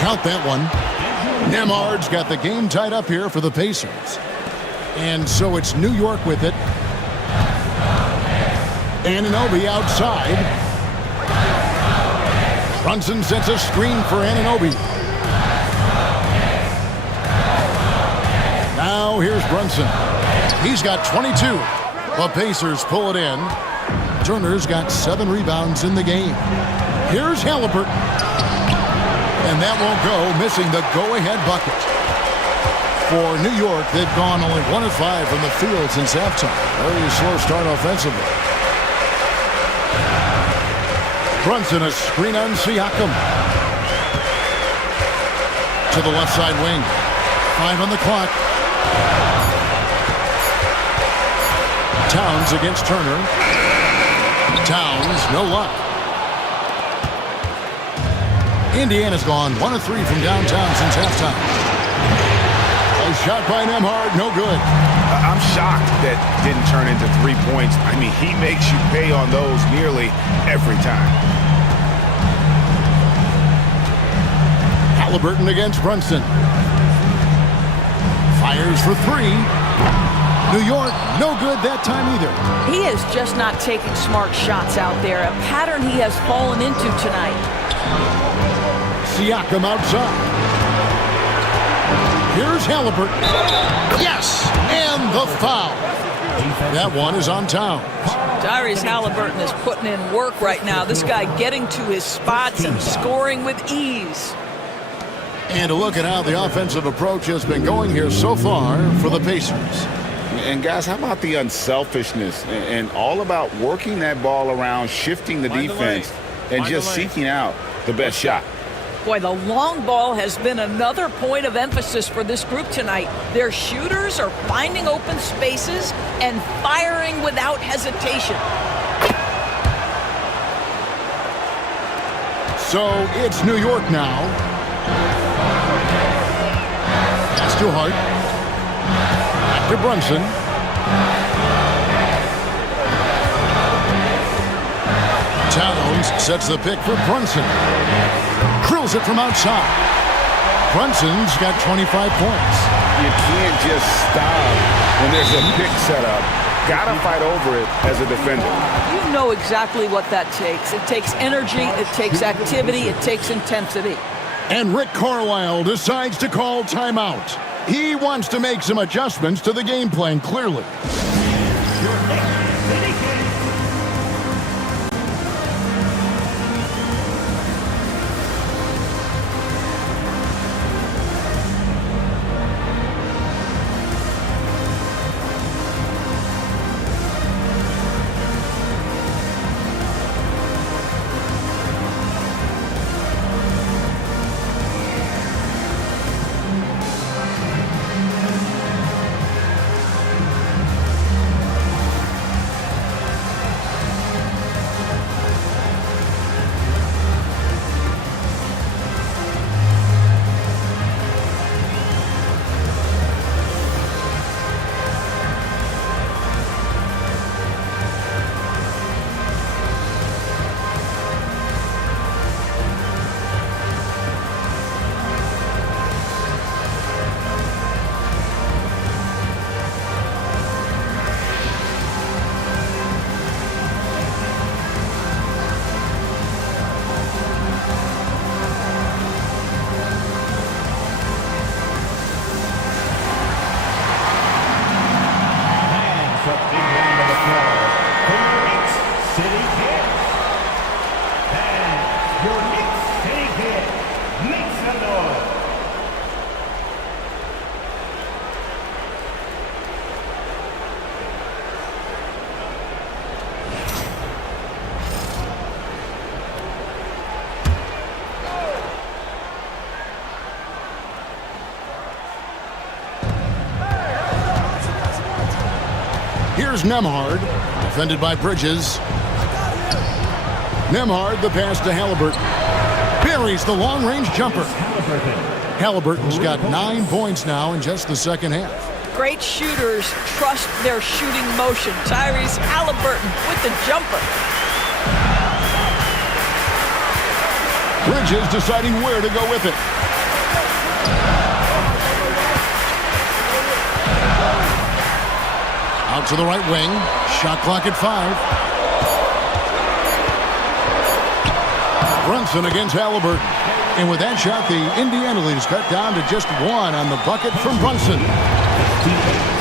count that one. Nembhard's got the game tied up here for the Pacers. And so it's New York with it. Anunoby outside. Brunson sets a screen for Anunoby. Now here's Brunson. He's got 22. The Pacers pull it in. Turner's got 7 rebounds in the game. Here's Halliburton. And that won't go, missing the go-ahead bucket. For New York, they've gone only 1 of 5 from the field since halftime. Very slow start offensively. Brunson, a screen on Siakam. To the left side wing. 5 on the clock. Towns against Turner. Towns, no luck. Indiana's gone 1 of 3 from downtown since halftime. A shot by Nembhard, no good. I'm shocked that didn't turn into 3 points. I mean, he makes you pay on those nearly every time. Halliburton against Brunson. Fires for 3. New York, no good that time either. He is just not taking smart shots out there, a pattern he has fallen into tonight. Siakam outside. Here's Halliburton. Yes! And the foul. That one is on Towns. Tyrese Halliburton is putting in work right now. This guy getting to his spots and scoring with ease. And a look at how the offensive approach has been going here so far for the Pacers. And guys, how about the unselfishness and all about working that ball around, shifting the defense, and just seeking out the best shot. Boy, the long ball has been another point of emphasis for this group tonight. Their shooters are finding open spaces and firing without hesitation. So it's New York now. Pass to Hart. Back to Brunson. Towns sets the pick for Brunson. Drills it from outside. Brunson's got 25 points. You can't just stop when there's a pick set up. got to fight over it as a defender. You know exactly what that takes. It takes energy, it takes activity, it takes intensity. And Rick Carlisle decides to call timeout. He wants to make some adjustments to the game plan, clearly. Here's Nemhard, defended by Bridges. Nemhard, the pass to Halliburton. Buries the long-range jumper. Halliburton's got 9 points now in just the second half. Great shooters trust their shooting motion. Tyrese Halliburton with the jumper. Bridges deciding where to go with it. Out to the right wing. Shot clock at 5. Brunson against Halliburton. And with that shot, the Indiana lead is cut down to just 1 on the bucket from Brunson.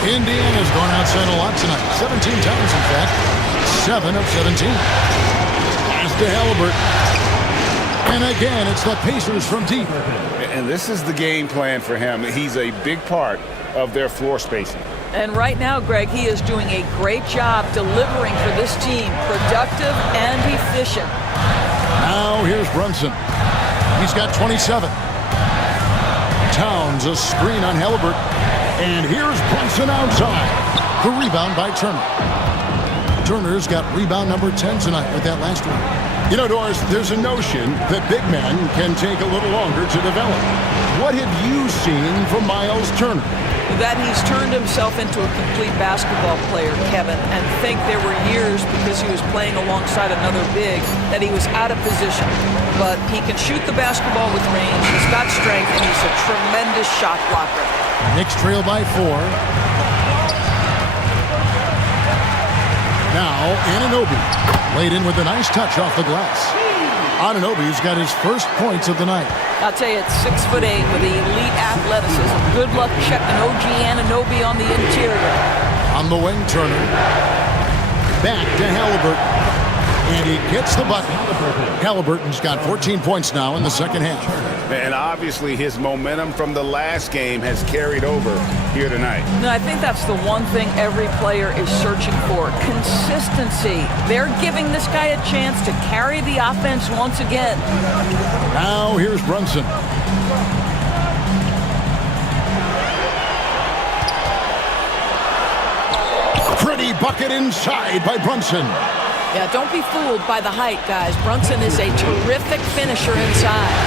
Indiana's gone outside a lot tonight. 17 times, in fact. 7 of 17. Pass to Halliburton. And again, it's the Pacers from deep. And this is the game plan for him. He's a big part of their floor spacing. And right now, Greg, he is doing a great job delivering for this team. Productive and efficient. Now here's Brunson. He's got 27. Towns a screen on Halliburton. And here's Brunson outside. The rebound by Turner. Turner's got rebound number 10 tonight with that last one. You know, Doris, there's a notion that big men can take a little longer to develop. What have you seen from Miles Turner? That he's turned himself into a complete basketball player, Kevin, and think there were years because he was playing alongside another big that he was out of position. But he can shoot the basketball with range, he's got strength, and he's a tremendous shot blocker. Knicks trail by 4. Now, Anunoby laid in with a nice touch off the glass. Anunoby's got his first points of the night. I'll tell you, it's 6'8" with elite athleticism. Good luck checking OG Anunoby on the interior. On the wing, Turner. Back to Halliburton. And he gets the bucket. Halliburton's got 14 points now in the second half. And obviously his momentum from the last game has carried over here tonight. No, I think that's the one thing every player is searching for. Consistency. They're giving this guy a chance to carry the offense once again. Now here's Brunson. Pretty bucket inside by Brunson. Yeah, don't be fooled by the height, guys. Brunson is a terrific finisher inside.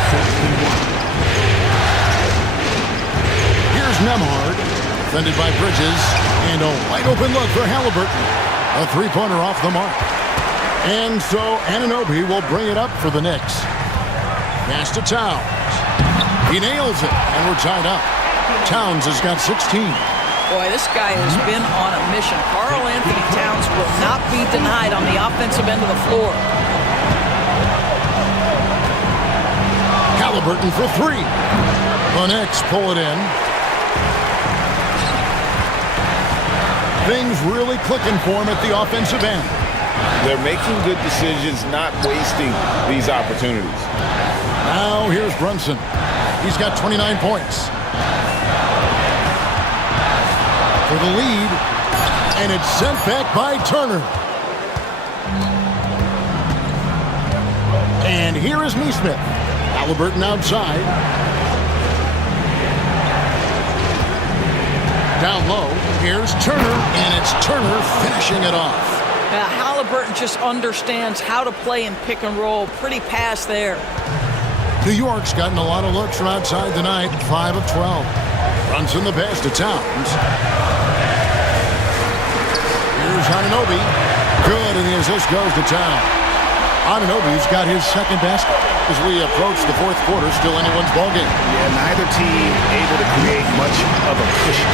Here's Nemhard, defended by Bridges, and a wide open look for Halliburton. A three-pointer off the mark. And so Anunoby will bring it up for the Knicks. Pass to Towns. He nails it, and we're tied up. Towns has got 16. Boy, this guy has been on a mission. Karl Anthony Towns will not be denied on the offensive end of the floor. Halliburton for three. The Knicks pull it in. Things really clicking for him at the offensive end. They're making good decisions, not wasting these opportunities. Now here's Brunson. He's got 29 points. For the lead, and it's sent back by Turner. And here is Neesmith. Halliburton outside. Down low, here's Turner, and it's Turner finishing it off. Halliburton just understands how to play in pick and roll. Pretty pass there. New York's gotten a lot of looks from outside tonight, 5 of 12. Brunson the pass to Towns. Here's Anunoby. Good, and the assist goes to Towns. Anunoby's got his second basket. As we approach the fourth quarter, still anyone's ballgame. Yeah, neither team able to create much of a cushion.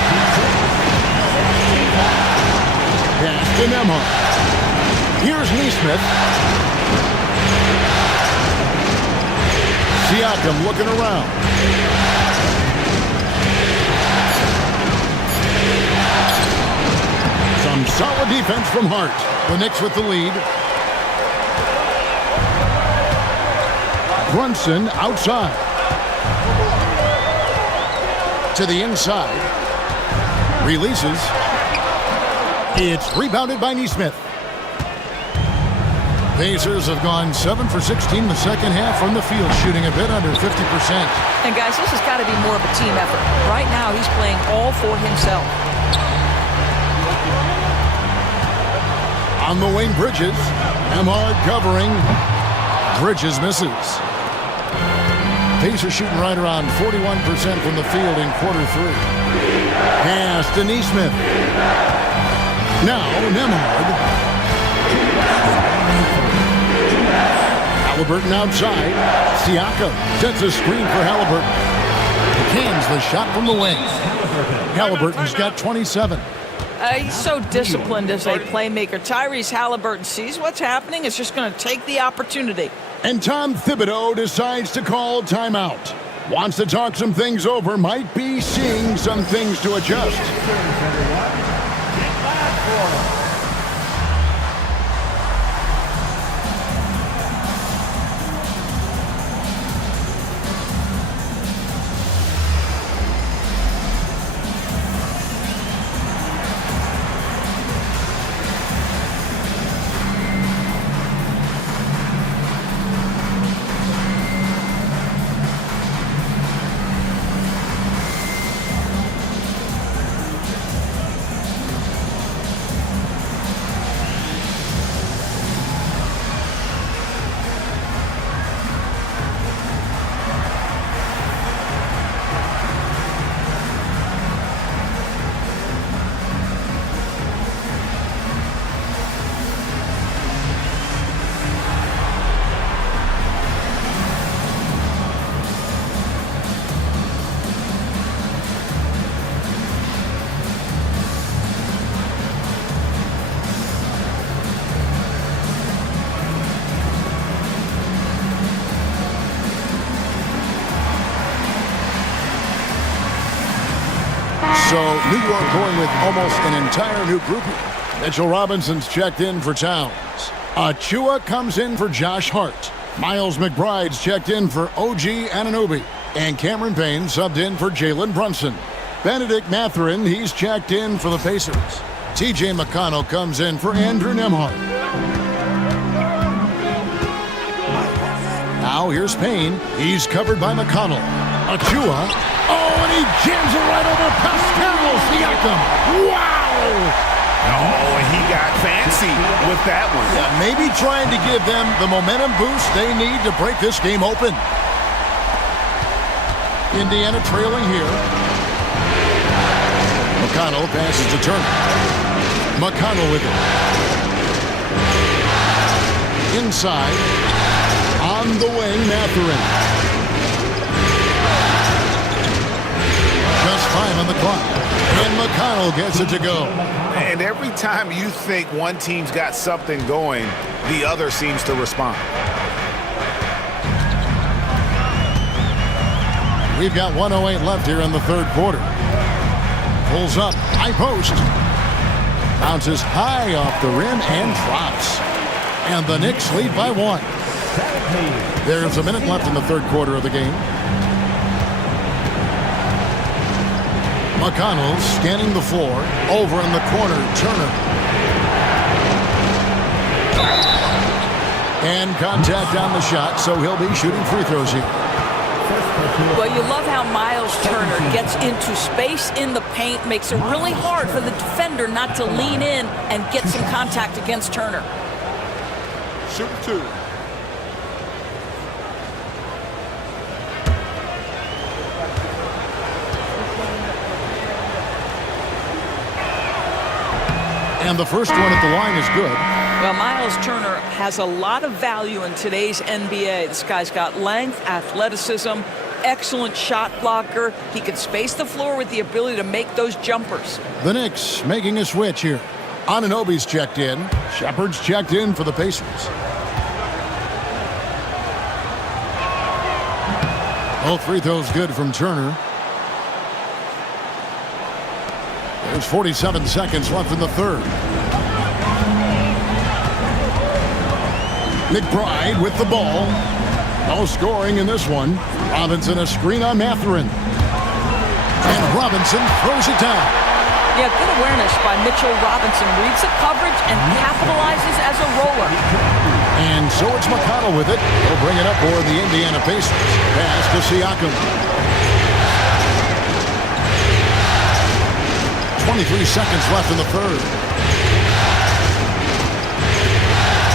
Pass to Nembhard. Here's Neesmith. Siakam looking around. Some solid defense from Hart. The Knicks with the lead. Brunson outside. To the inside. Releases. It's rebounded by Neesmith. Pacers have gone 7 for 16 in the second half from the field, shooting a bit under 50%. And guys, this has got to be more of a team effort. Right now, he's playing all for himself. On the wing, Bridges. Nembhard covering. Bridges misses. Pacers shooting right around 41% from the field in quarter three. Pass to Neesmith. Now Nembhard. Halliburton outside. Siakam sets a screen for Halliburton. Cans the shot from the wing. Halliburton's got 27. He's so disciplined as a playmaker. Tyrese Halliburton sees what's happening. Is just going to take the opportunity. And Tom Thibodeau decides to call timeout. Wants to talk some things over. Might be seeing some things to adjust. So New York going with almost an entire new grouping. Mitchell Robinson's checked in for Towns. Achua comes in for Josh Hart. Miles McBride's checked in for OG Anunoby. And Cameron Payne subbed in for Jalen Brunson. Benedict Mathurin, he's checked in for the Pacers. TJ McConnell comes in for Andrew Nembhard. Now here's Payne. He's covered by McConnell. Achua. Oh, and he jams it right over Pascal Siakam. Wow! Oh, and he got fancy with that one. Yeah, maybe trying to give them the momentum boost they need to break this game open. Indiana trailing here. McConnell passes to Turner. McConnell with it. Inside. On the wing, Mathurin. Just 5 on the clock. And McConnell gets it to go. And every time you think one team's got something going, the other seems to respond. We've got 1:08 left here in the third quarter. Pulls up, high post. Bounces high off the rim and drops. And the Knicks lead by 1. There's a minute left in the third quarter of the game. McConnell scanning the floor. Over in the corner, Turner. And contact on the shot, so he'll be shooting free throws here. Well, you love how Miles Turner gets into space in the paint, makes it really hard for the defender not to lean in and get some contact against Turner. Shoot 2. And the first one at the line is good. Well, Miles Turner has a lot of value in today's NBA. This guy's got length, athleticism, excellent shot blocker. He can space the floor with the ability to make those jumpers. The Knicks making a switch here. Anunoby's checked in. Shepard's checked in for the Pacers. Both free throws good from Turner. There's 47 seconds left in the third. McBride with the ball. No scoring in this one. Robinson a screen on Mathurin. And Robinson throws it down. Yeah, good awareness by Mitchell Robinson. Reads the coverage and capitalizes as a roller. And so it's McConnell with it. He'll bring it up for the Indiana Pacers. Pass to Siakam. 23 seconds left in the third.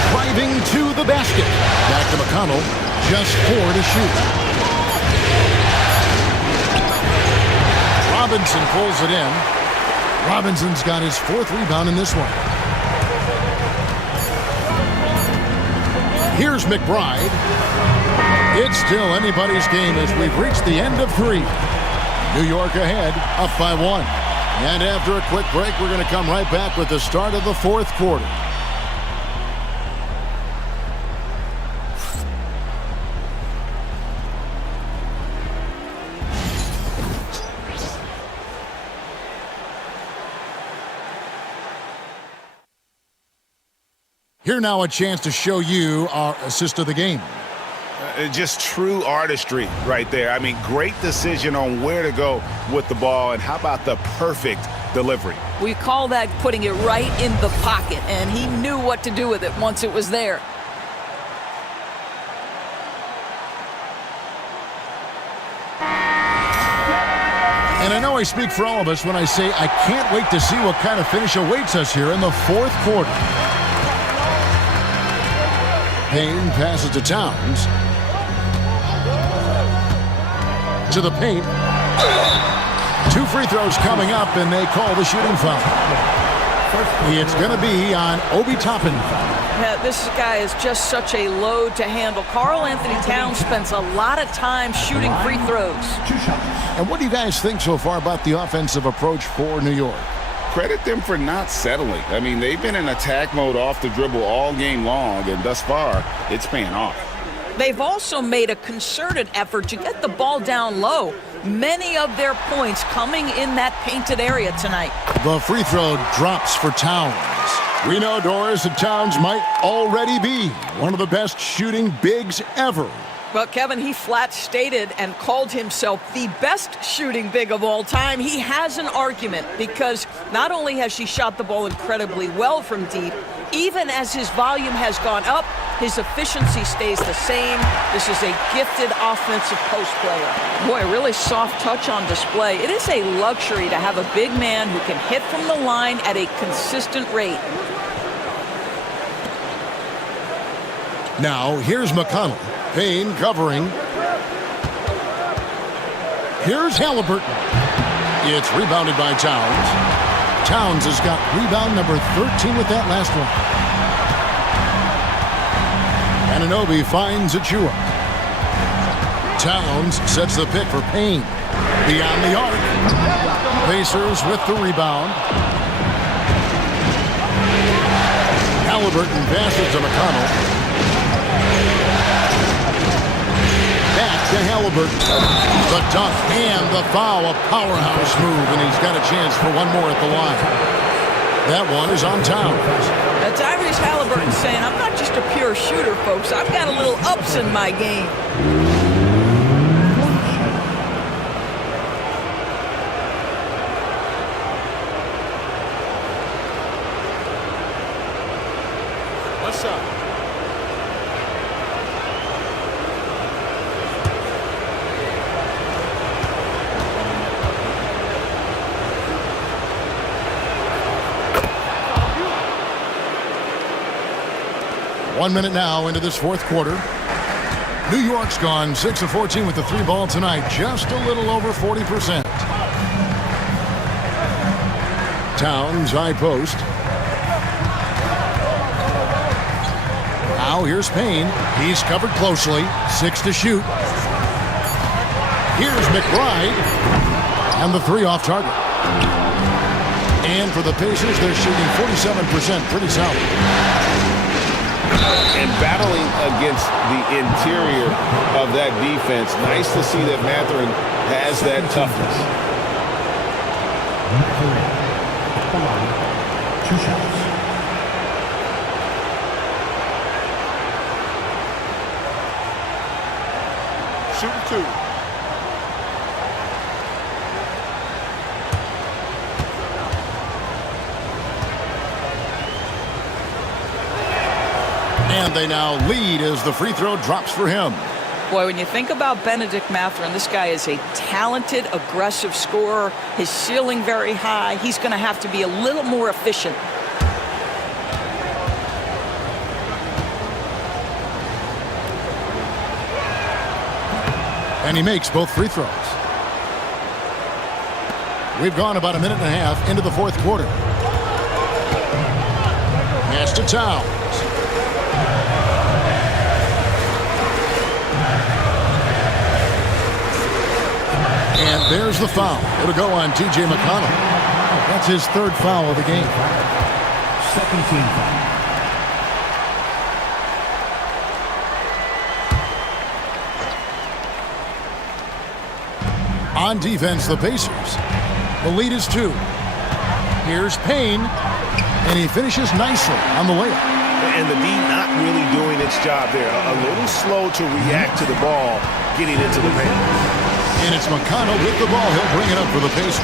Driving to the basket. Back to McConnell. Just 4 to shoot. Robinson pulls it in. Robinson's got his 4th rebound in this one. Here's McBride. It's still anybody's game as we've reached the end of 3. New York ahead, up by 1. And after a quick break, we're going to come right back with the start of the 4th quarter. Here now a chance to show you our assist of the game. Just true artistry right there. I mean, great decision on where to go with the ball, and how about the perfect delivery? We call that putting it right in the pocket, and he knew what to do with it once it was there. And I know I speak for all of us when I say I can't wait to see what kind of finish awaits us here in the 4th quarter. Payne passes to Towns. To the paint. 2 free throws coming up, and they call the shooting foul. It's going to be on Obi Toppin. Yeah, this guy is just such a load to handle. Karl Anthony Towns spends a lot of time shooting free throws. And what do you guys think so far about the offensive approach for New York? Credit them for not settling. I mean, they've been in attack mode off the dribble all game long, and thus far, it's paying off. They've also made a concerted effort to get the ball down low. Many of their points coming in that painted area tonight. The free throw drops for Towns. We know, Doris, that Towns might already be one of the best shooting bigs ever. Well, Kevin, he flat stated and called himself the best shooting big of all time. He has an argument because not only has he shot the ball incredibly well from deep, even as his volume has gone up, his efficiency stays the same. This is a gifted offensive post player. Boy, really soft touch on display. It is a luxury to have a big man who can hit from the line at a consistent rate. Now, here's McConnell. Payne covering. Here's Halliburton. It's rebounded by Towns. Towns has got rebound number 13 with that last one. Anunoby finds Achua. Towns sets the pick for Payne. Beyond the arc. Pacers with the rebound. Halliburton passes to McConnell. Back to Halliburton. The dunk and the foul. A powerhouse move, and he's got a chance for one more at the line. That one is on Towns. Tyrese Halliburton saying, I'm not just a pure shooter, folks. I've got a little ups in my game. What's up? One minute now into this fourth quarter. New York's gone 6 of 14 with the three ball tonight, just a little over 40%. Towns, high post. Now here's Payne. He's covered closely. 6 to shoot. Here's McBride. And the three off target. And for the Pacers, they're shooting 47%, pretty solid. And battling against the interior of that defense. Nice to see that Mathurin has that toughness. Mathurin, come on, 2 shots. Shooting 2. And they now lead as the free throw drops for him. Boy, when you think about Benedict Mathurin, this guy is a talented, aggressive scorer. His ceiling very high. He's going to have to be a little more efficient. And he makes both free throws. We've gone about a minute and a half into the fourth quarter. Pass to Towns. And there's the foul. It'll go on T.J. McConnell. That's his third foul of the game. Second team foul. On defense, the Pacers. The lead is 2. Here's Payne. And he finishes nicely on the layup. And the D not really doing its job there. A little slow to react to the ball getting into the paint. And it's McConnell with the ball. He'll bring it up for the Pacers.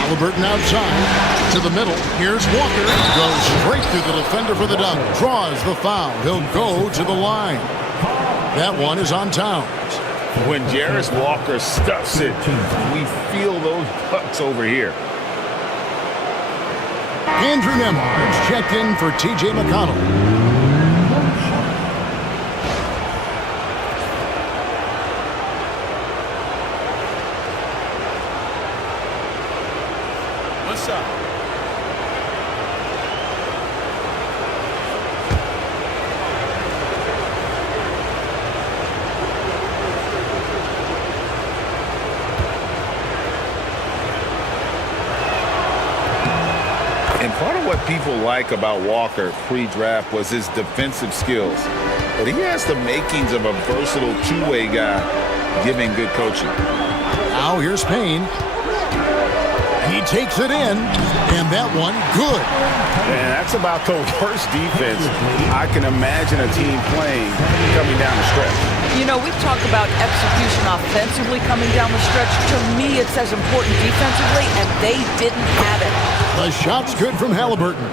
Halliburton outside to the middle. Here's Walker. Goes straight through the defender for the dunk. Draws the foul. He'll go to the line. That one is on Towns. When Jarris Walker stuffs it, we feel those bucks over here. Andrew Nembhard's checked in for T.J. McConnell. What's up? And part of what people like about Walker pre-draft was his defensive skills. But he has the makings of a versatile two-way guy, giving good coaching. Now here's Payne. He takes it in, and that one good. And that's about the worst defense I can imagine a team playing coming down the stretch. You know, we talk about execution offensively coming down the stretch. To me, it's as important defensively, and they didn't have it. The shot's good from Halliburton.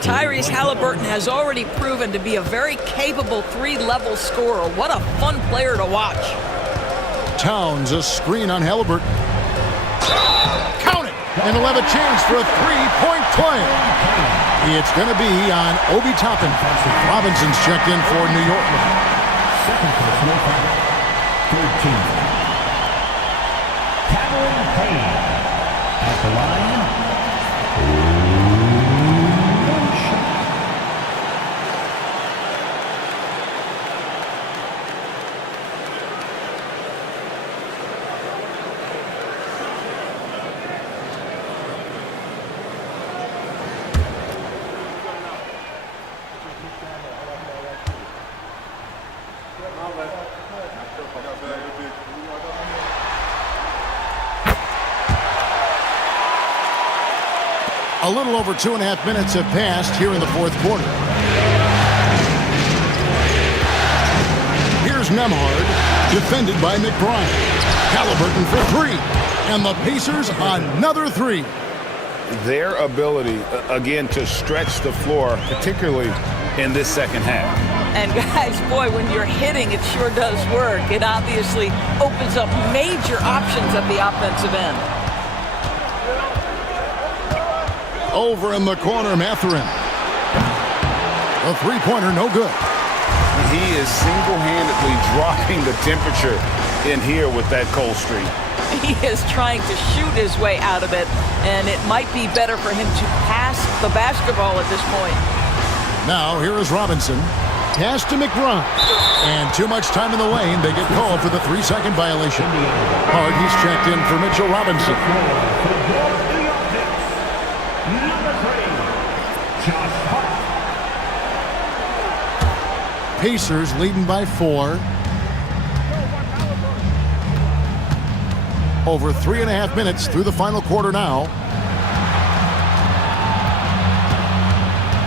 Tyrese Halliburton has already proven to be a very capable three-level scorer. What a fun player to watch. Towns, a screen on Halliburton. Count it! And he'll have a chance for a three-point play. It's going to be on Obi Toppin. Robinson's checked in for New York. Second personal foul. Third team foul. Cameron Payne at the line. One shot. A little over 2.5 minutes have passed here in the fourth quarter. Here's Nembhard, defended by McBride. Halliburton for three. And the Pacers another three. Their ability, again, to stretch the floor, particularly in this second half. And guys, boy, when you're hitting, it sure does work. It obviously opens up major options at the offensive end. Over in the corner, Mathurin. A three-pointer, no good. He is single-handedly dropping the temperature in here with that cold streak. He is trying to shoot his way out of it, and it might be better for him to pass the basketball at this point. Now, here is Robinson. Pass to McBride. And too much time in the lane. They get called for the 3-second violation. Hard, he's checked in for Mitchell Robinson. Pacers leading by 4. Over 3.5 minutes through the final quarter now.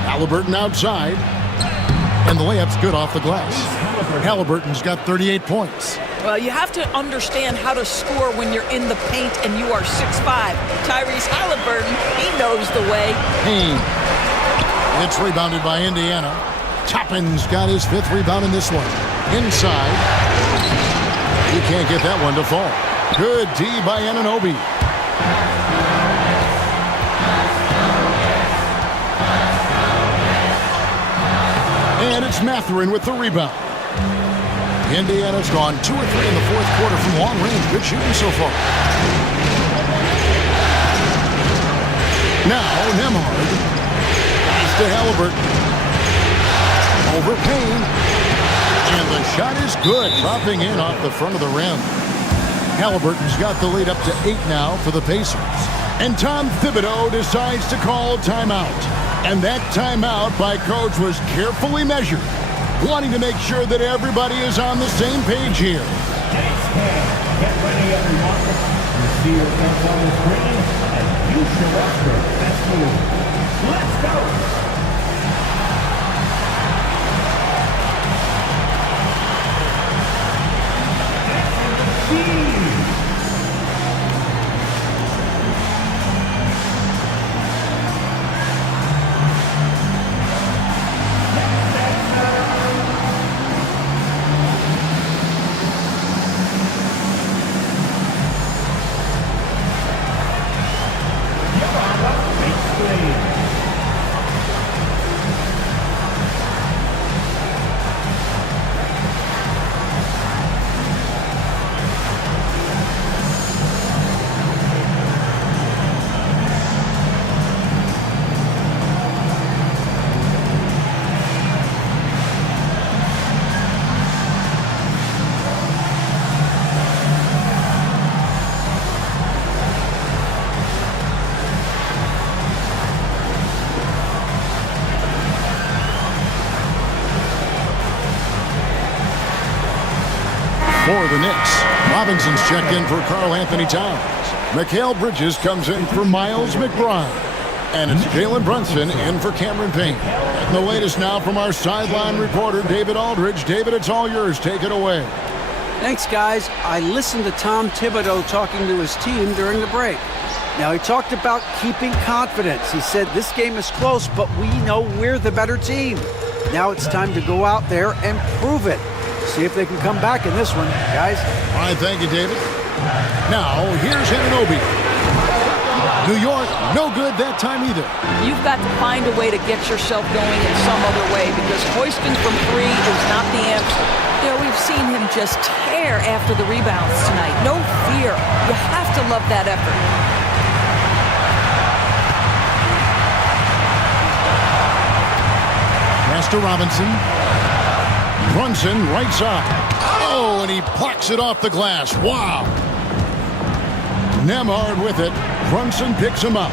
Halliburton outside. And the layup's good off the glass. Halliburton's got 38 points. Well, you have to understand how to score when you're in the paint and you are 6'5". Tyrese Halliburton, he knows the way. Payne. It's rebounded by Indiana. Toppin's got his 5th rebound in this one. Inside. He can't get that one to fall. Good D by Anunoby. And it's Mathurin with the rebound. Indiana's gone 2 or 3 in the fourth quarter from long range. Good shooting so far. Now Nembhard. Pass to Halliburton. Over Payne. And the shot is good. Dropping in off the front of the rim. Halliburton's got the lead up to 8 now for the Pacers. And Tom Thibodeau decides to call timeout. And that timeout by coach was carefully measured, wanting to make sure that everybody is on the same page here. Get ready, everyone. You see your best on the screen, and you show us your best move. Let's go! For the Knicks, Robinson's checked in for Karl Anthony Towns. Mikal Bridges comes in for Miles McBride. And it's Jalen Brunson in for Cameron Payne. And the latest now from our sideline reporter, David Aldridge. David, it's all yours. Take it away. Thanks, guys. I listened to Tom Thibodeau talking to his team during the break. Now, he talked about keeping confidence. He said this game is close, but we know we're the better team. Now it's time to go out there and prove it. See if they can come back in this one, guys. All right, thank you, David. Now, here's Anunoby. New York, no good that time either. You've got to find a way to get yourself going in some other way because hoisting from 3 is not the answer. You know, we've seen him just tear after the rebounds tonight. No fear. You have to love that effort. Pass to Robinson. Brunson, right side. Oh, and he plucks it off the glass. Wow. Nembhard with it. Brunson picks him up.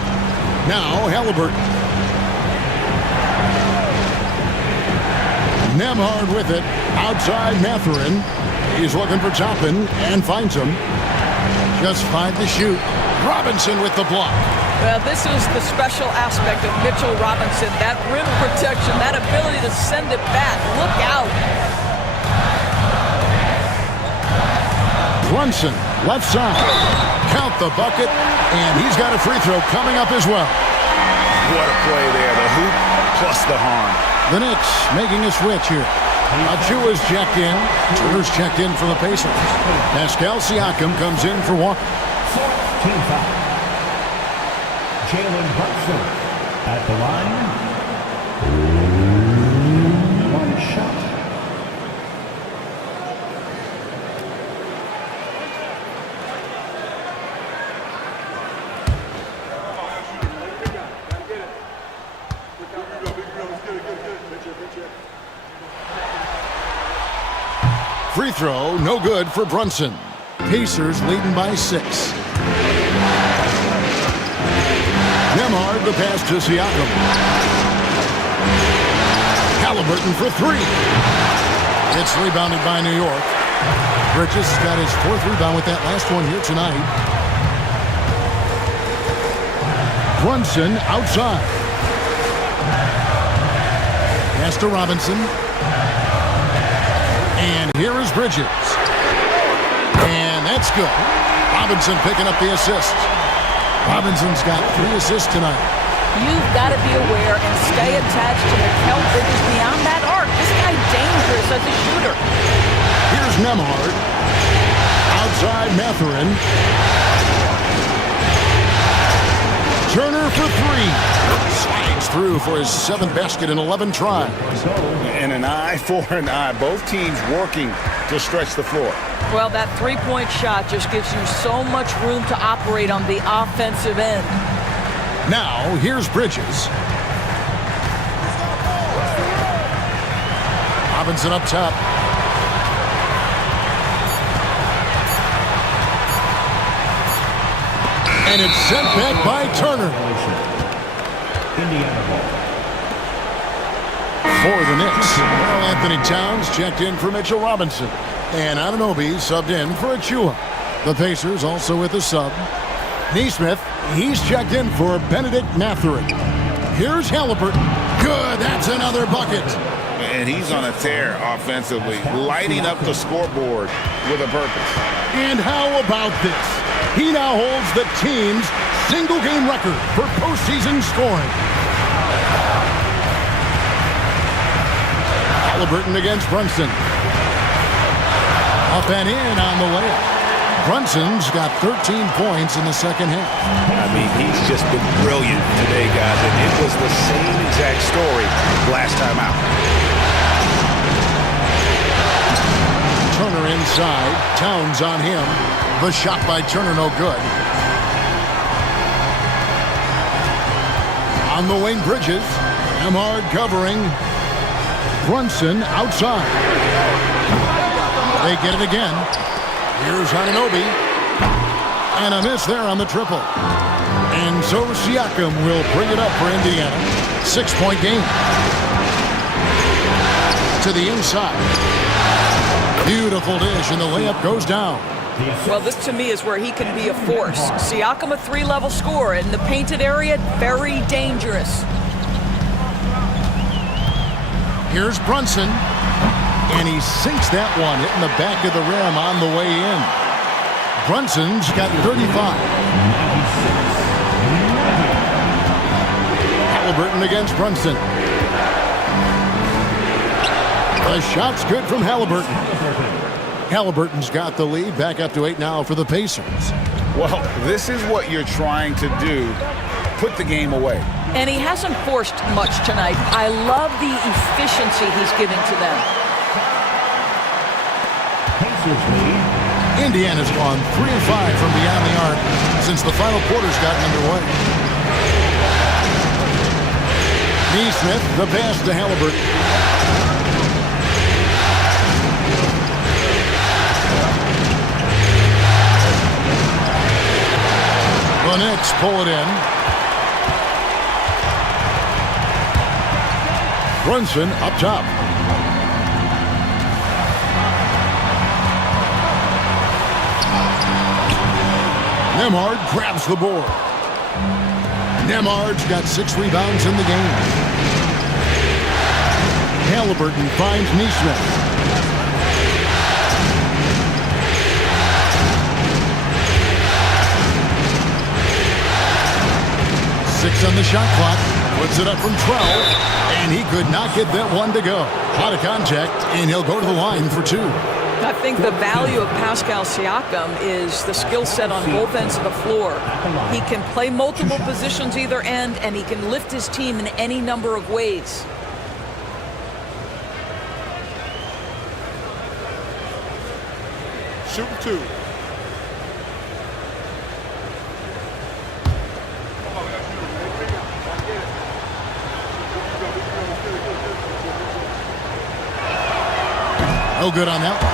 Now Halliburton. Nembhard with it. Outside Mathurin. He's looking for Toppin and finds him. Just 5 to shoot. Robinson with the block. Well, this is the special aspect of Mitchell Robinson, that rim protection, that ability to send it back. Look out. Brunson, left side. Count the bucket, and he's got a free throw coming up as well. What a play there. The hoop plus the harm. The Knicks making a switch here. Achua's checked in. Turner's checked in for the Pacers. Pascal Siakam comes in for Walker. Team foul. Jalen Brunson at the line. One shot. Free throw, no good for Brunson. Pacers leading by 6. Nemhard the pass to Siakam. Halliburton for 3. It's rebounded by New York. Bridges has got his 4th rebound with that last one here tonight. Brunson outside. Pass to Robinson. And here is Bridges. And that's good. Robinson picking up the assist. Robinson's got 3 assists tonight. You've got to be aware and stay attached to Mikal Bridges beyond that arc. This guy's dangerous as a shooter. Here's Nemhard. Outside Mathurin. Turner for 3. Slides through for his 7th basket in 11 tries. And an eye for an eye. Both teams working to stretch the floor. Well, that three-point shot just gives you so much room to operate on the offensive end. Now, here's Bridges. Robinson up top. And it's sent back by Turner. Indiana ball. For the Knicks, Karl Anthony Towns checked in for Mitchell Robinson. And Anunoby subbed in for Achua. The Pacers also with a sub. Neesmith, he's checked in for Benedict Mathurin. Here's Halliburton. Good, that's another bucket. And he's on a tear offensively, lighting up the scoreboard with a purpose. And how about this? He now holds the team's single-game record for postseason scoring. Halliburton against Brunson. Up and in on the layup. Brunson's got 13 points in the second half. I mean, he's just been brilliant today, guys, and it was the same exact story last time out. Turner inside. Towns on him. The shot by Turner, no good. On the wing, Bridges. Nemhard covering. Brunson outside. They get it again. Here's Anunoby. And a miss there on the triple. And so Siakam will bring it up for Indiana. 6-point game. To the inside. Beautiful dish, and the layup goes down. Well, this to me is where he can be a force. Siakam, a 3-level scorer in the painted area, very dangerous. Here's Brunson. And he sinks that one, hitting the back of the rim on the way in. Brunson's got 35. Halliburton against Brunson. The shot's good from Halliburton. Halliburton's got the lead, back up to 8 now for the Pacers. Well, this is what you're trying to do. Put the game away. And he hasn't forced much tonight. I love the efficiency he's giving to them. Indiana's gone 3 of 5 from beyond the arc since the final quarter's gotten underway. Neesmith, the pass to Halliburton. The Knicks pull it in. Brunson up top. Nemhard grabs the board. Nemhard's got 6 rebounds in the game. Halliburton finds Neesmith. Six on the shot clock. Puts it up from 12. And he could not get that one to go. Out of contact, and he'll go to the line for 2. I think the value of Pascal Siakam is the skill set on both ends of the floor. He can play multiple positions either end, and he can lift his team in any number of ways. Shoot 2. No good on that one.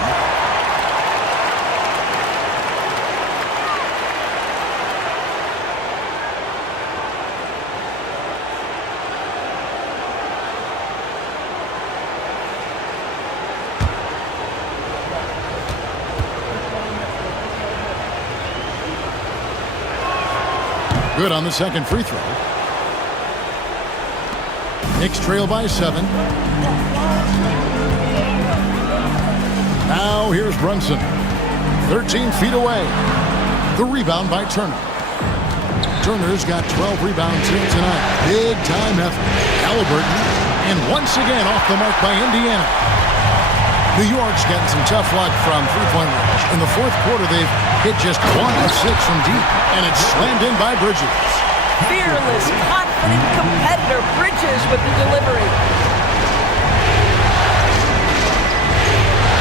Good on the second free throw. Knicks trail by 7. Now here's Brunson. 13 feet away. The rebound by Turner. Turner's got 12 rebounds here tonight. Big time effort. Halliburton. And once again off the mark by Indiana. New York's getting some tough luck from three-point range. In the fourth quarter, they've hit just 1 of 6 from deep. And it's slammed in by Bridges. Fearless, confident competitor. Bridges with the delivery.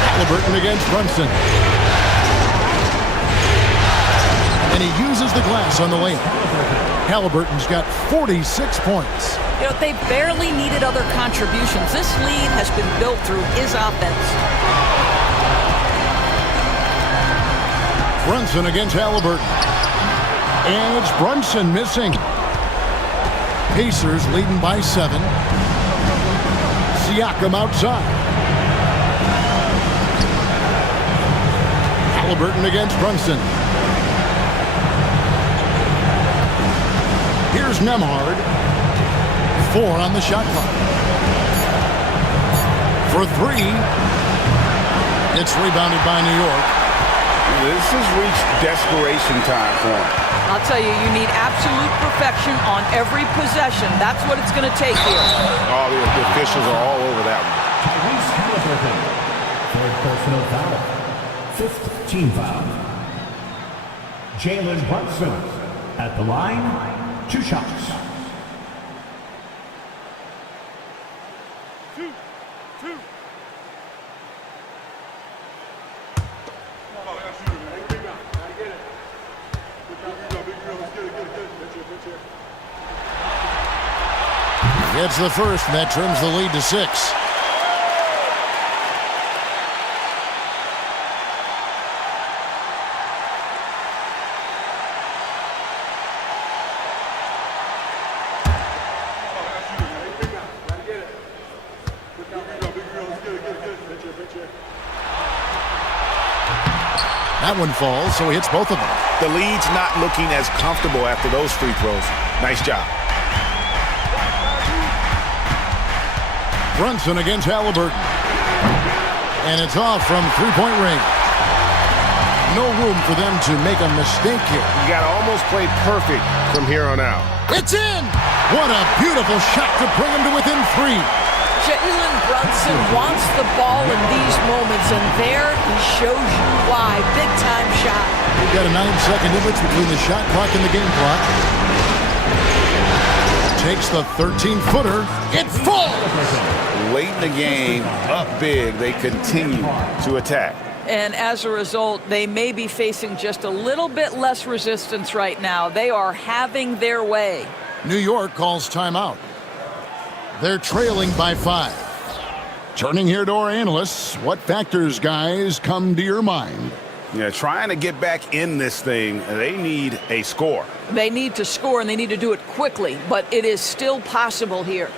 Halliburton against Brunson. And he uses the glass on the layup. Halliburton's got 46 points. You know, they barely needed other contributions. This lead has been built through his offense. Brunson against Halliburton. And it's Brunson missing. Pacers leading by 7. Siakam outside. Halliburton against Brunson. Here's Nemhard. 4 on the shot clock. For 3. It's rebounded by New York. This has reached desperation time for him. I'll tell you, you need absolute perfection on every possession. That's what it's going to take here. Oh, the officials are all over that one. Tyrese Halliburton. Third personal foul. 5th team foul. Jalen Brunson at the line. 2 shots. 2. Gets the first, and that trims the lead to 6. That one falls, so he hits both of them. The lead's not looking as comfortable after those free throws. Nice job. Brunson against Halliburton. And it's off from three-point range. No room for them to make a mistake here. You got to almost play perfect from here on out. It's in! What a beautiful shot to bring him to within 3. Jalen Brunson wants the ball in these moments, and there he shows you why. Big-time shot. We've got a 9-second difference between the shot clock and the game clock. Takes the 13-footer. It falls! Late in the game, up big, they continue to attack. And as a result, they may be facing just a little bit less resistance right now. They are having their way. New York calls timeout. They're trailing by 5. Turning here to our analysts, what factors, guys, come to your mind? Yeah, trying to get back in this thing, they need a score. They need to score, and they need to do it quickly, but it is still possible here.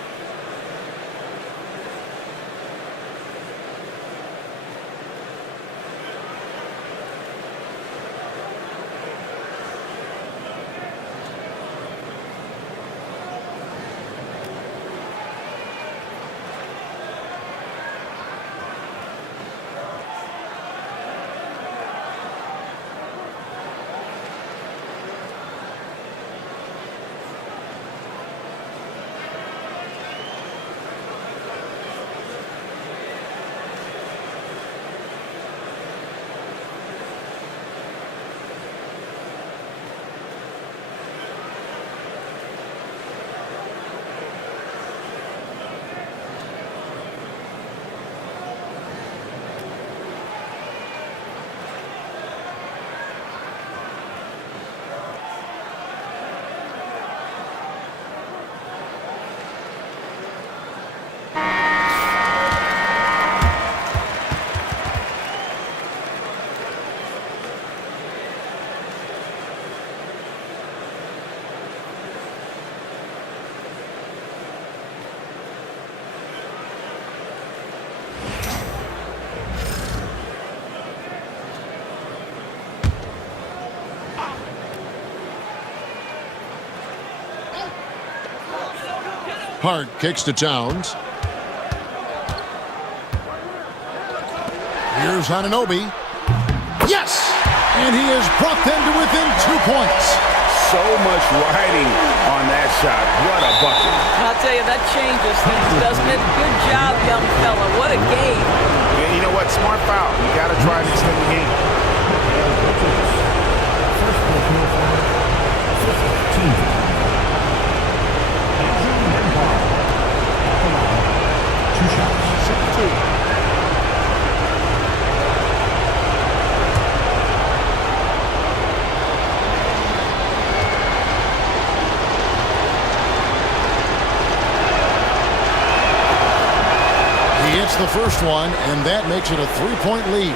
Hart kicks to Towns. Here's Anunoby. Yes! And he has brought them to within 2 points. So much riding on that shot. What a bucket. I'll tell you, that changes things, doesn't it? Good job, young fella. What a game. Yeah, you know what? Smart foul. You got to try to extend the game. He hits the first one, and that makes it a 3-point lead.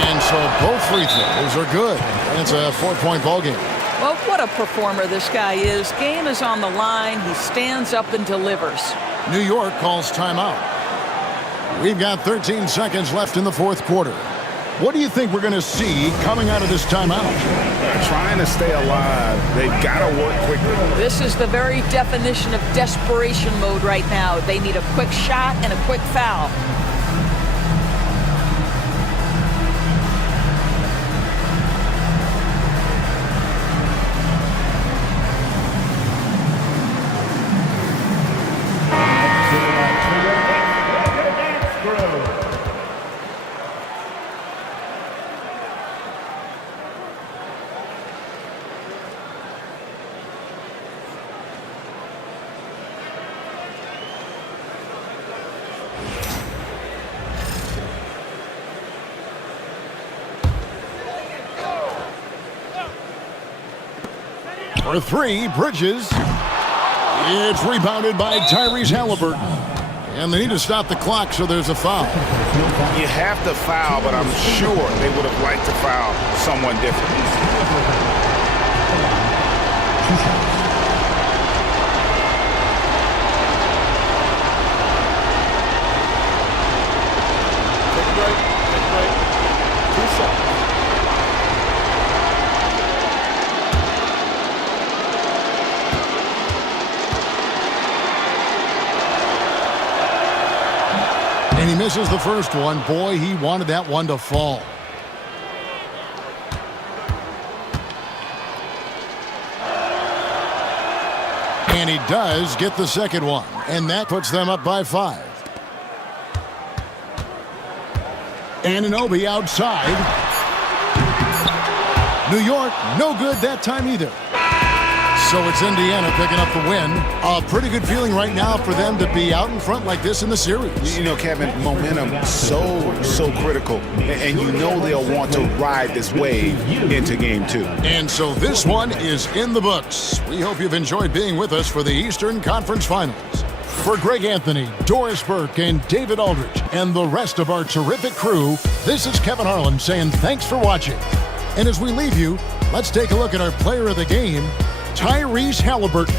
And so both free throws are good. And it's a 4-point ball game. Well, what a performer this guy is. Game is on the line. He stands up and delivers. New York calls timeout. We've got 13 seconds left in the fourth quarter. What do you think we're going to see coming out of this timeout? Trying to stay alive. They've got to work quickly. This is the very definition of desperation mode right now. They need a quick shot and a quick foul. For three, Bridges. It's rebounded by Tyrese Halliburton. And they need to stop the clock, so there's a foul. You have to foul, but I'm sure they would have liked to foul someone different. Take a break. 2 seconds. And he misses the first one. Boy, he wanted that one to fall. And he does get the second one. And that puts them up by 5. Anunoby outside. New York, no good that time either. So it's Indiana picking up the win. A pretty good feeling right now for them to be out in front like this in the series. You know, Kevin, momentum so critical. And you know they'll want to ride this wave into game 2. And so this one is in the books. We hope you've enjoyed being with us for the Eastern Conference Finals. For Greg Anthony, Doris Burke, and David Aldridge, and the rest of our terrific crew, this is Kevin Harlan saying thanks for watching. And as we leave you, let's take a look at our player of the game, Tyrese Halliburton.